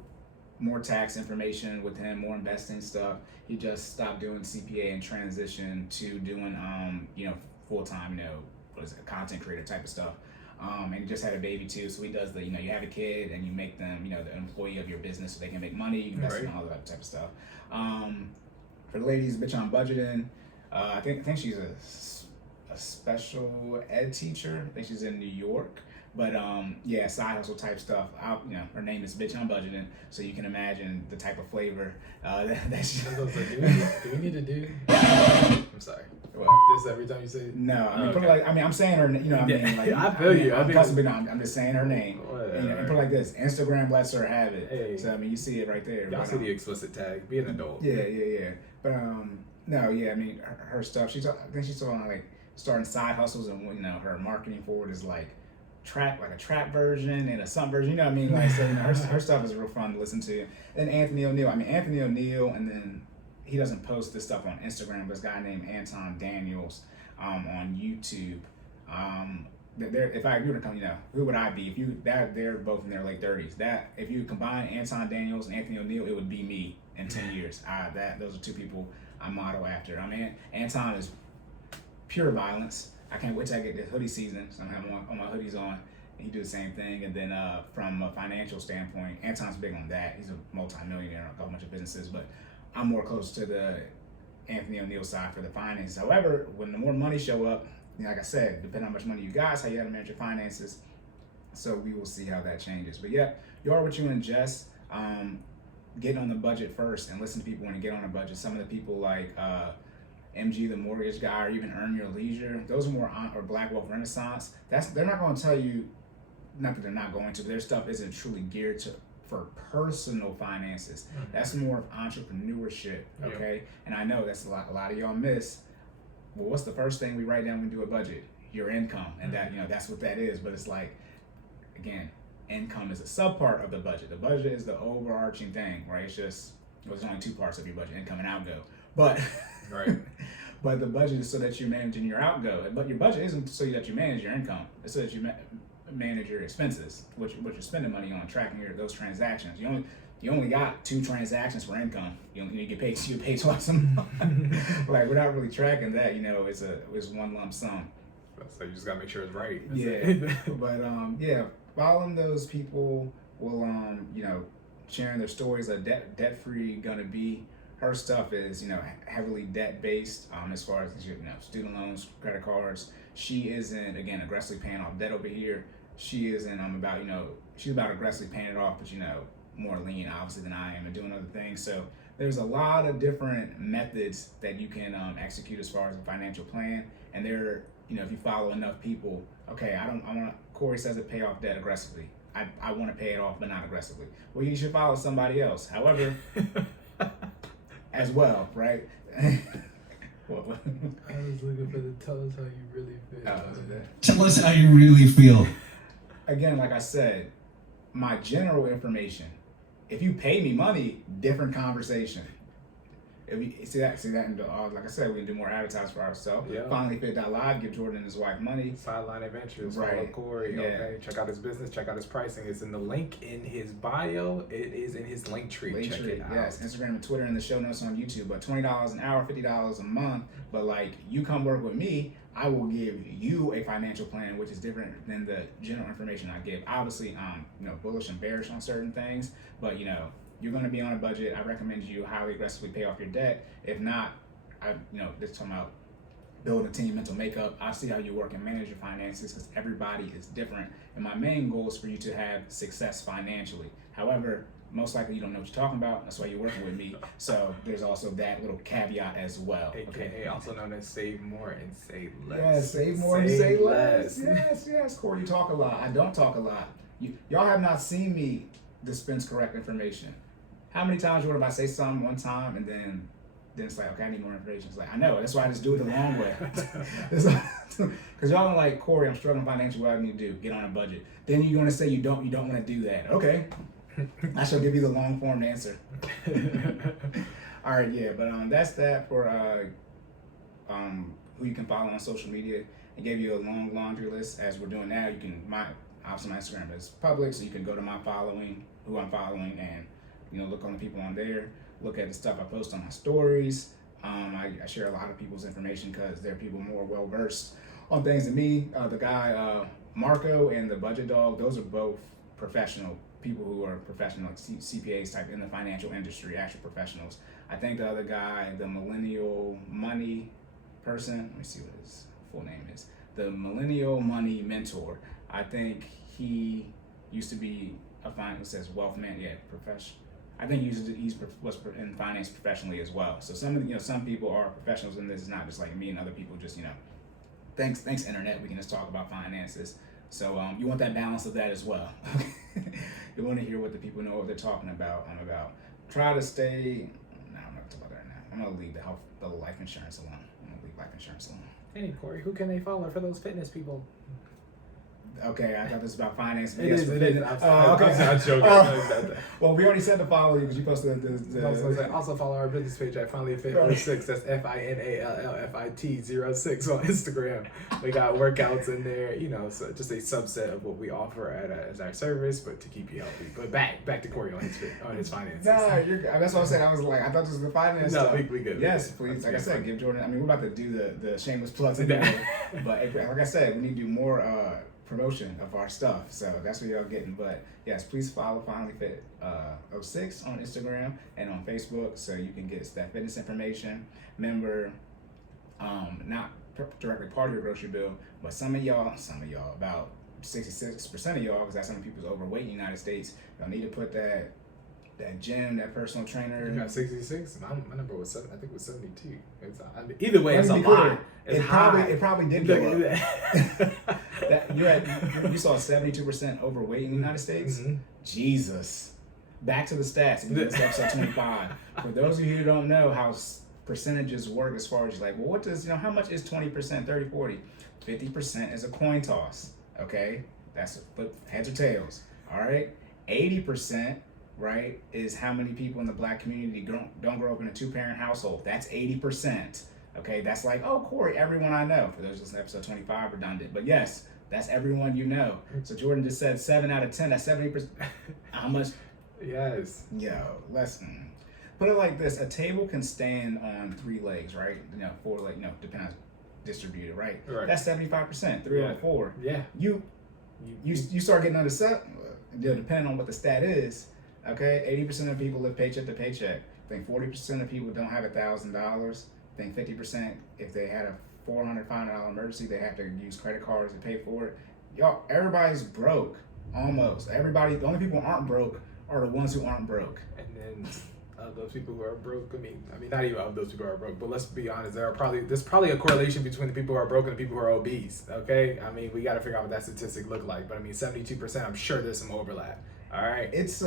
more tax information with him, more investing stuff. He just stopped doing CPA and transitioned to doing you know, full-time, you know, what is it, content creator type of stuff. And he just had a baby too, so he does the, you know, you have a kid and you make them, you know, the employee of your business so they can make money, you invest in all that type of stuff. For the ladies, bitch on budgeting, I think she's a special ed teacher. I think she's in New York. But side hustle type stuff. You know, her name is Bitch I'm Budgeting, so you can imagine the type of flavor that she. Do we need to do? I'm sorry. What? This every time you say it? No, I mean, put it like, I mean, I'm saying her. You know, what I mean, like, I feel you. I'm just saying her name. And put it like this: Instagram lets her have it. Hey. So I mean, you see it right there. Y'all see the explicit tag. Be an adult. Yeah. But no, yeah. I mean, her stuff. I think she's talking like starting side hustles, and you know, her marketing forward is like a trap version and a something version, you know what I mean? Like, so you know, her stuff is real fun to listen to. And Anthony O'Neill, and then he doesn't post this stuff on Instagram, but this guy named Anton Daniels on YouTube. If I were to come, you know, who would I be? They're both in their late 30s. That if you combine Anton Daniels and Anthony O'Neill, it would be me in 10 years. Those are two people I model after. I mean, Anton is pure violence. I can't wait till I get the hoodie season, so I'm having all my hoodies on, and he do the same thing. And then from a financial standpoint, Anton's big on that. He's a multi-millionaire on a bunch of businesses, but I'm more close to the Anthony O'Neill side for the finances. However, when the more money show up, you know, like I said, depending on how much money you got, how you have to manage your finances. So we will see how that changes. But yeah, you are what you ingest. Get on the budget first and listen to people when you get on a budget. Some of the people like MG, the mortgage guy, or even Earn Your Leisure, those are more or Black Wealth Renaissance. They're not going to tell you, not that they're not going to, but their stuff isn't truly geared for personal finances. That's more of entrepreneurship, okay? Yep. And I know that's a lot of y'all miss. Well, what's the first thing we write down when we do a budget? Your income, and that, you know, that's what that is. But it's like, again, income is a subpart of the budget. The budget is the overarching thing, right? It's just, there's only two parts of your budget: income and outgo. But right. But the budget is so that you're managing your outgo. But your budget isn't so that you manage your income. It's so that you manage your expenses, what you're spending money on, tracking those transactions. You only got 2 transactions for income. You get paid twice a month. Like, we're not really tracking that. You know, it's one lump sum. So you just gotta make sure it's right. But following those people will you know, sharing their stories. Debt free gonna be. Her stuff is, you know, heavily debt based as far as, you know, student loans, credit cards. She isn't, again, aggressively paying off debt over here. She isn't about, you know, she's about aggressively paying it off, but, you know, more lean obviously than I am and doing other things. So there's a lot of different methods that you can execute as far as a financial plan. And there, you know, if you follow enough people, okay, Cory says to pay off debt aggressively. I want to pay it off, but not aggressively. Well, you should follow somebody else. However, as well, right? I was looking for the tell us how you really feel. Tell us how you really feel. Again, like I said, my general information. If you pay me money, different conversation. If we see that, and like I said, we can do more advertising for ourselves. Yeah. FinallyFit.live, give Jordan and his wife money. Sideline Adventures, Right. follow Cory. Yeah. Okay, check out his business, check out his pricing. It's in the link in his bio. It is in his link tree. Check it out. Yes, Instagram and Twitter and the show notes on YouTube. But $20 an hour, $50 a month. But like, you come work with me, I will give you a financial plan, which is different than the general information I give. Obviously, bullish and bearish on certain things, but you're going to be on a budget. I recommend you highly aggressively pay off your debt. If not, this talking about building a team, mental makeup. I see how you work and manage your finances because everybody is different. And my main goal is for you to have success financially. However, most likely you don't know what you're talking about. That's why you're working with me. So there's also that little caveat as well. AKA also known as save more and save less. Yeah, save more and save less. Yes, Cory, you talk a lot. I don't talk a lot. Y'all have not seen me dispense correct information. How many times would I say something one time and then it's like, okay, I need more information. It's like, I know, that's why I just do it the long way. Because y'all are like, Cory, I'm struggling financially, what do I need to do? Get on a budget. Then you're gonna say you don't want to do that. Okay. I shall give you the long form answer. All right, yeah, but that's that for who you can follow on social media. I gave you a long laundry list. As we're doing now, you can obviously my Instagram is public, so you can go to my following, who I'm following, and look on the people on there. Look at the stuff I post on my stories. I share a lot of people's information because they're people more well versed on things than me. The guy Marco and the Budget Dog, those are both professional people who are professional, like CPAs type in the financial industry, actual professionals. I think the other guy, the Millennial Money person, let me see what his full name is. The Millennial Money Mentor. I think he used to be it says wealth man, professional. I think he was in finance professionally as well. So some people are professionals in this. It's not just like me and other people. Just thanks internet. We can just talk about finances. So you want that balance of that as well. You want to hear what the people know what they're talking about. Try to stay. No, I'm not talking about that right now. I'm gonna leave the life insurance alone. Hey Cory, who can they follow for those fitness people? Okay, I thought this was about finance. It is. Okay. I'm joking. Well, we already said to follow you because you posted the Also follow our business page at FinallyFit06. That's FINALLFIT06 on Instagram. We got workouts in there, so just a subset of what we offer as our service, but to keep you healthy. But back to Cory on his finances. No, that's what I said. I was like, I thought this was the finance stuff. No, we good. Yes, please. Like I said, give Jordan. We're about to do the shameless plugs again. But like I said, we need to do more promotion of our stuff, so that's what y'all getting. But yes, please follow FinallyFit 06 on Instagram and on Facebook, so you can get that fitness information. Remember, not directly part of your grocery bill, but some of y'all, about 66% of y'all, because that's how many people's overweight in the United States, y'all need to put that gym, that personal trainer. You got 66. My number was 7. I think it was 72. Either way, it's a lot. It probably did go up. You saw 72% overweight in the United States. Mm-hmm. Jesus. Back to the stats. This is episode 25. For those of you who don't know how percentages work, as far as what does how much is 20%, 30, 40? 50% is a coin toss. Okay, that's flip heads or tails. All right, 80%. Right, is how many people in the black community don't grow up in a 2-parent household. That's 80%. Okay, that's like, oh, Cory, everyone I know. For those listening to episode 25, redundant. But yes, that's everyone you know. So Jordan just said 7 out of 10. That's 70%. How much? Yes. Yo, listen. Put it like this: a table can stand on 3 legs, right? 4 legs, depending on distributed, right? That's 75%. 3 over 4. Yeah. You start getting under 7, depending on what the stat is. Okay, 80% of people live paycheck to paycheck. I think 40% of people don't have $1,000. I think 50%, if they had a $400, $500 emergency, they have to use credit cards to pay for it. Y'all, everybody's broke, almost. Everybody, the only people who aren't broke are the ones who aren't broke. And then those people who are broke, I mean, not even of those people who are broke, but let's be honest, there's probably a correlation between the people who are broke and the people who are obese. Okay, I mean, we got to figure out what that statistic look like. But 72%, I'm sure there's some overlap. All right. It's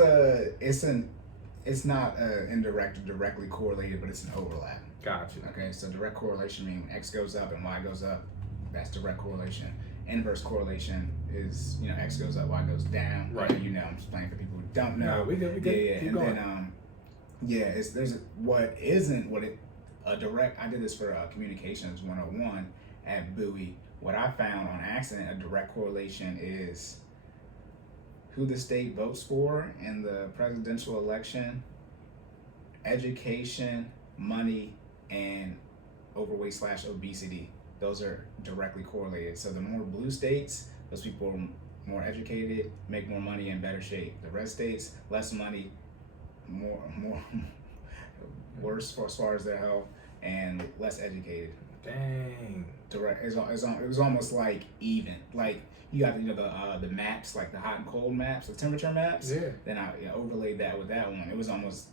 not indirect or directly correlated, but it's an overlap. Gotcha. Okay, so direct correlation means X goes up and Y goes up. That's direct correlation. Inverse correlation is X goes up, Y goes down. Right. I'm just playing for people who don't know. No, we good. Yeah. Keep and going. then Yeah, I did this for communications 101 at Bowie. What I found on accident, a direct correlation is who the state votes for in the presidential election, education, money, and overweight / obesity. Those are directly correlated. So the more blue states, those people are more educated, make more money, in better shape. The red states, less money, more worse as far as their health, and less educated. Dang. Direct. It was almost like even. Like you got the maps, like the hot and cold maps, the temperature maps. Yeah. Then I overlaid that with that one. It was almost.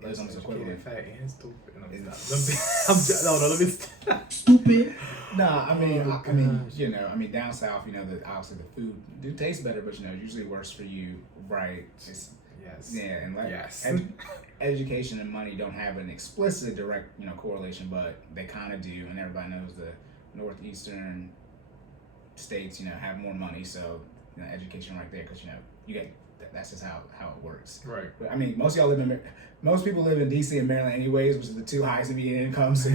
It was almost equivalent. Fat and stupid. Let me stop. Stupid. Nah, I mean, down south, obviously the food do taste better, but usually worse for you, right? It's, Yes. Yeah, and like yes. education and money don't have an explicit direct, correlation, but they kind of do, and everybody knows the northeastern states, have more money, so education right there, because you get that's just how it works. Right. But I mean, most people live in DC and Maryland anyways, which is the two highest median incomes, so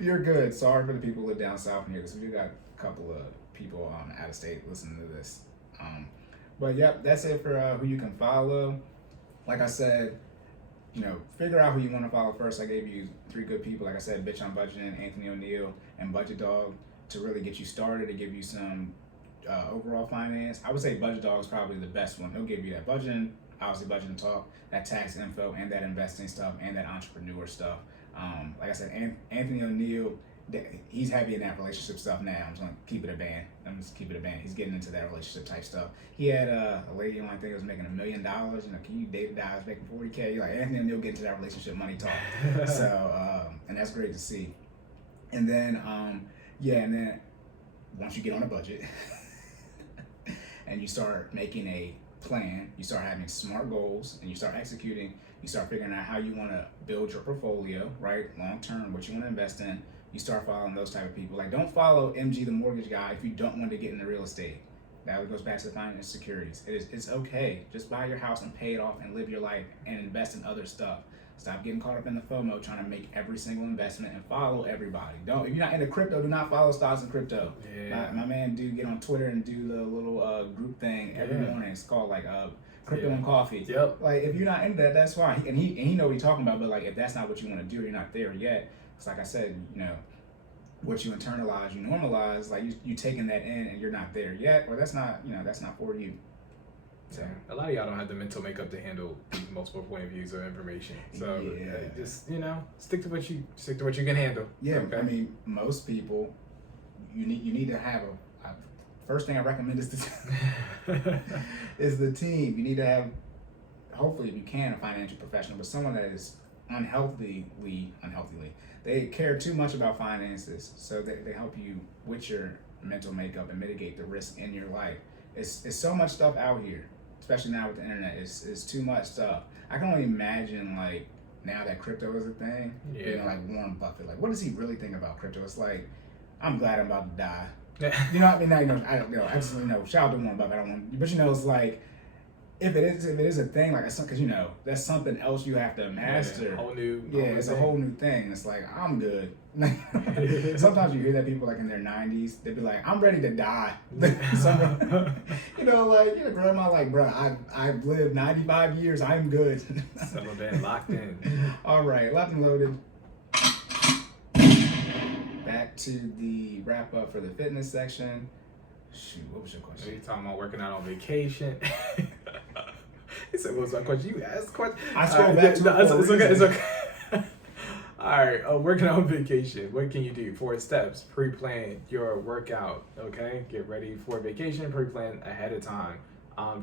you're good. Sorry for the people who live down south here, because we do got a couple of people out of state listening to this. But yep, that's it for who you can follow. Like I said, figure out who you want to follow first. I gave you 3 good people. Like I said, Bitch on Budgeting, Anthony O'Neill, and Budget Dog, to really get you started, to give you some overall finance. I would say Budget Dog is probably the best one. He'll give you that budgeting, obviously budgeting talk, that tax info, and that investing stuff, and that entrepreneur stuff. Like I said, Anthony O'Neill, he's heavy in that relationship stuff now. I'm just gonna keep it a band. He's getting into that relationship type stuff. He had a lady on, I think, was making $1 million. Can you date a guy who's making 40K? You're like, Anthony O'Neill get into that relationship money talk. So, and that's great to see. And then, and then once you get on a budget and you start making a plan, you start having smart goals, and you start executing, you start figuring out how you want to build your portfolio, right? Long term, what you want to invest in. You start following those type of people. Like, don't follow MG the mortgage guy if you don't want to get into real estate. That goes back to the financial securities. It's okay. Just buy your house and pay it off and live your life and invest in other stuff. Stop getting caught up in the FOMO, trying to make every single investment, and follow everybody. If you're not into crypto, do not follow stocks in crypto. Yeah. My man do get on Twitter and do the little group thing every morning. It's called like crypto and coffee. Yep. Like, if you're not into that, that's fine. And he know what he's talking about. But like, if that's not what you want to do, you're not there yet. It's like I said, what you internalize, you normalize. Like you taking that in, and you're not there yet, or that's not for you. So a lot of y'all don't have the mental makeup to handle multiple point of views of information. So just stick to what you can handle. Yeah, okay? I mean, most people, you need to have a first thing I recommend is the team. You need to have, hopefully, if you can, a financial professional, but someone that is unhealthily, they care too much about finances, so they help you with your mental makeup and mitigate the risk in your life. It's so much stuff out here, especially now with the internet. It's too much stuff. I can only imagine, like, now that crypto is a thing, like Warren Buffett, like, what does he really think about crypto? It's like, I'm glad I'm about to die. You know what I mean? Now, I don't know. Absolutely no. Shout out to Warren Buffett. I don't want, but it's like, if it is a thing, like, because that's something else you have to master. It's a whole new thing. It's like, I'm good. Sometimes you hear that people like in their 90s, they be like, I'm ready to die. Grandma, like, bro, I've lived 95 years. I'm good. Some of it locked in. All right, locked and loaded. Back to the wrap up for the fitness section. Shoot, what was your question? You talking about working out on vacation? He said, "What was my question?" You asked the question. I scrolled back to it. It's okay. All right, working on vacation. What can you do? 4 steps. Pre-plan your workout. Okay, get ready for vacation. Pre-plan ahead of time.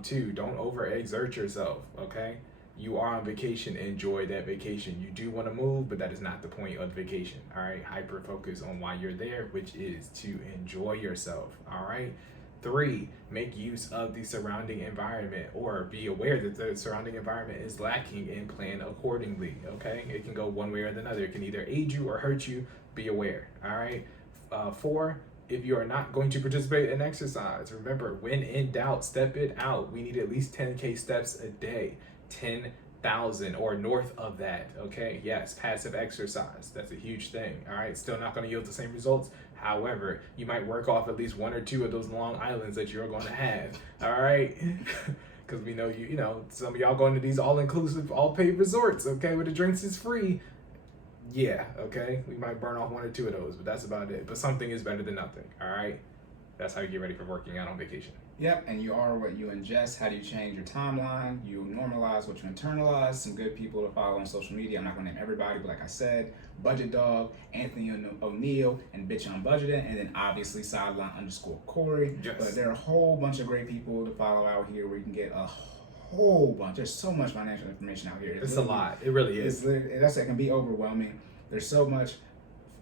2, don't over-exert yourself. Okay, you are on vacation. Enjoy that vacation. You do want to move, but that is not the point of vacation. All right, hyper focus on why you're there, which is to enjoy yourself. All right. 3, make use of the surrounding environment, or be aware that the surrounding environment is lacking and plan accordingly, okay? It can go one way or the other. It can either aid you or hurt you. Be aware, all right? 4, if you are not going to participate in exercise, remember, when in doubt, step it out. We need at least 10K steps a day. 10 1,000 or north of that. Okay, yes, passive exercise. That's a huge thing. All right, still not going to yield the same results. However, you might work off at least 1 or 2 of those long islands that you're going to have. All right. Because we know you know, some of y'all going to these all-inclusive, all-paid resorts, okay, where the drinks is free. Yeah, okay, we might burn off 1 or 2 of those, but that's about it. But something is better than nothing, all right? That's how you get ready for working out on vacation. Yep, and you are what you ingest. How do you change your timeline? You normalize what you internalize. Some good people to follow on social media. I'm not going to name everybody, but like I said, Budget Dog, Anthony O'Neill, and Bitch on Budgeting, and then obviously Sideline_Cory. Yes. But there are a whole bunch of great people to follow out here where you can get a whole bunch. There's so much financial information out here. It's a lot. It really is. It can be overwhelming. There's so much.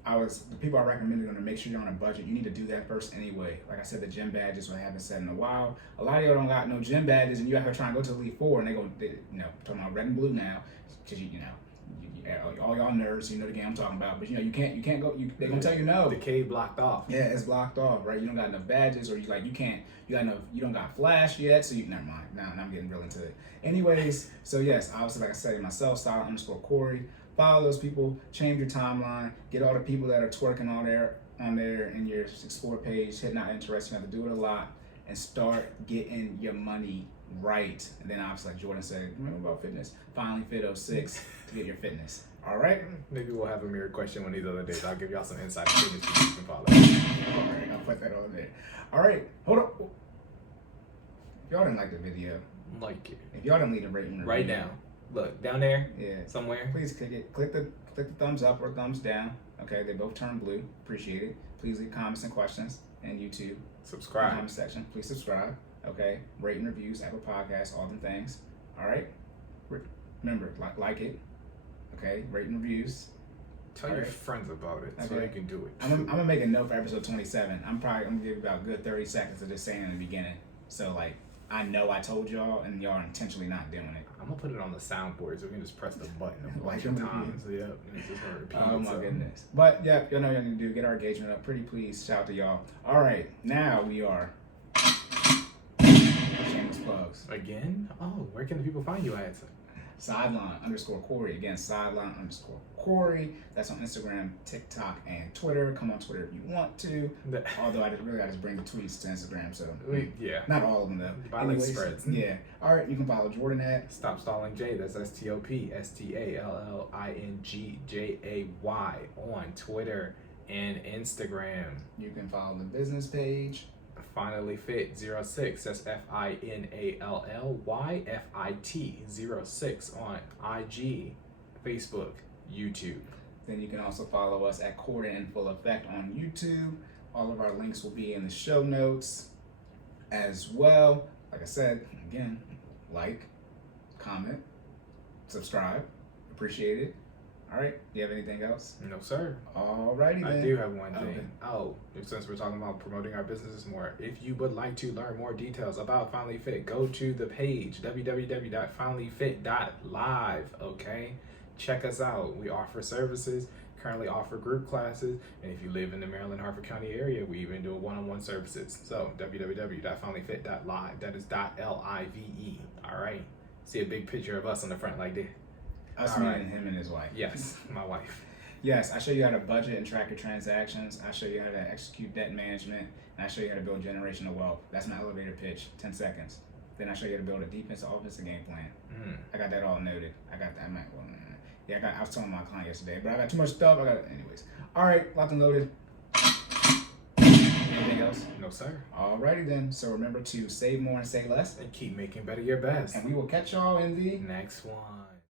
The people I recommend are going to make sure you're on a budget. You need to do that first anyway. Like I said, the gym badges, what I haven't said in a while. A lot of y'all don't got no gym badges, and you have to try and go to Elite Four, and talking about red and blue now, because all y'all nerds, you know the game I'm talking about. But you can't go. They're gonna tell you no. The cave blocked off. Yeah, it's blocked off, right? You don't got enough badges, or you don't got flash yet. So never mind. Now I'm getting real into it. Anyways, so yes, obviously, like I said, myself, Style_Cory. Follow those people, change your timeline, get all the people that are twerking on there in your Explore page, hitting out interest. You have to do it a lot and start getting your money right. And then obviously, like Jordan said, remember about fitness? FinallyFit 06 to get your fitness. All right? Maybe we'll have a mirror question one of these other days. I'll give y'all some insight on fitness people you can follow. All right, I'll put that on there. All right, hold up. If y'all didn't like the video, Like it. if y'all didn't leave a rating Right now. Look, down there, yeah, somewhere. please click it. Click the thumbs up or thumbs down. Okay, they both turn blue. Appreciate it. Please leave comments and questions in YouTube. Subscribe. Comment section. Please subscribe. Okay, rate and reviews, Apple Podcasts, all them things. All right. Remember, like it. Okay, rate and reviews. Tell All your right. friends about it so Okay. they can do it. I'm gonna make a note for episode 27. I'm gonna give about a good 30 seconds of just saying in the beginning. So like, I know I told y'all, and y'all are intentionally not doing it. I'm gonna put it on the soundboard so we can just press the button a Like bunch of them times. Yep, and it's just gonna repeat. Oh my so. goodness. But yeah, y'all know what y'all need to do. Get our engagement up. Pretty please. Shout out to y'all. All right, now we are shameless plugs. Again? Oh, where can the people find you at? Sideline_Cory. Again, Sideline_Cory. That's on Instagram, TikTok, and Twitter. Come on Twitter if you want to. Although I just bring the tweets to Instagram, so Yeah. not all of them though. By like spreads. Yeah. All right, you can follow Jordan at Stop Stalling J. That's STOPSTALLINGJAY on Twitter and Instagram. You can follow the business page. FinallyFit 06. That's FINALLYFIT 06 on IG, Facebook, YouTube. Then you can also follow us at Cordan in Full Effect on YouTube. All of our links will be in the show notes as well. Like I said, again, like, comment, subscribe. Appreciate it. All right. Do you have anything else? No, sir. All righty then. I do have one thing. Okay. Oh, since we're talking about promoting our businesses more, if you would like to learn more details about FinallyFit, go to the page www.finallyfit.live. Okay, check us out. We offer services. Currently offer group classes, and if you live in the Maryland Harford County area, we even do one-on-one services. So www.finallyfit.live. That is .live. All right. See a big picture of us on the front like this. Us, All me, right. and him and his wife. Yes, my wife. Yes, I show you how to budget and track your transactions. I show you how to execute debt management, and I show you how to build generational wealth. That's my elevator pitch, 10 seconds. Then I show you how to build a defensive, offensive game plan. I got that all noted. I got that. I was telling my client yesterday, but I got too much stuff. Anyways. All right, locked and loaded. Anything else? No, sir. Alrighty then. So remember to save more and say less. And keep making better your best. And we will catch y'all in the Next one.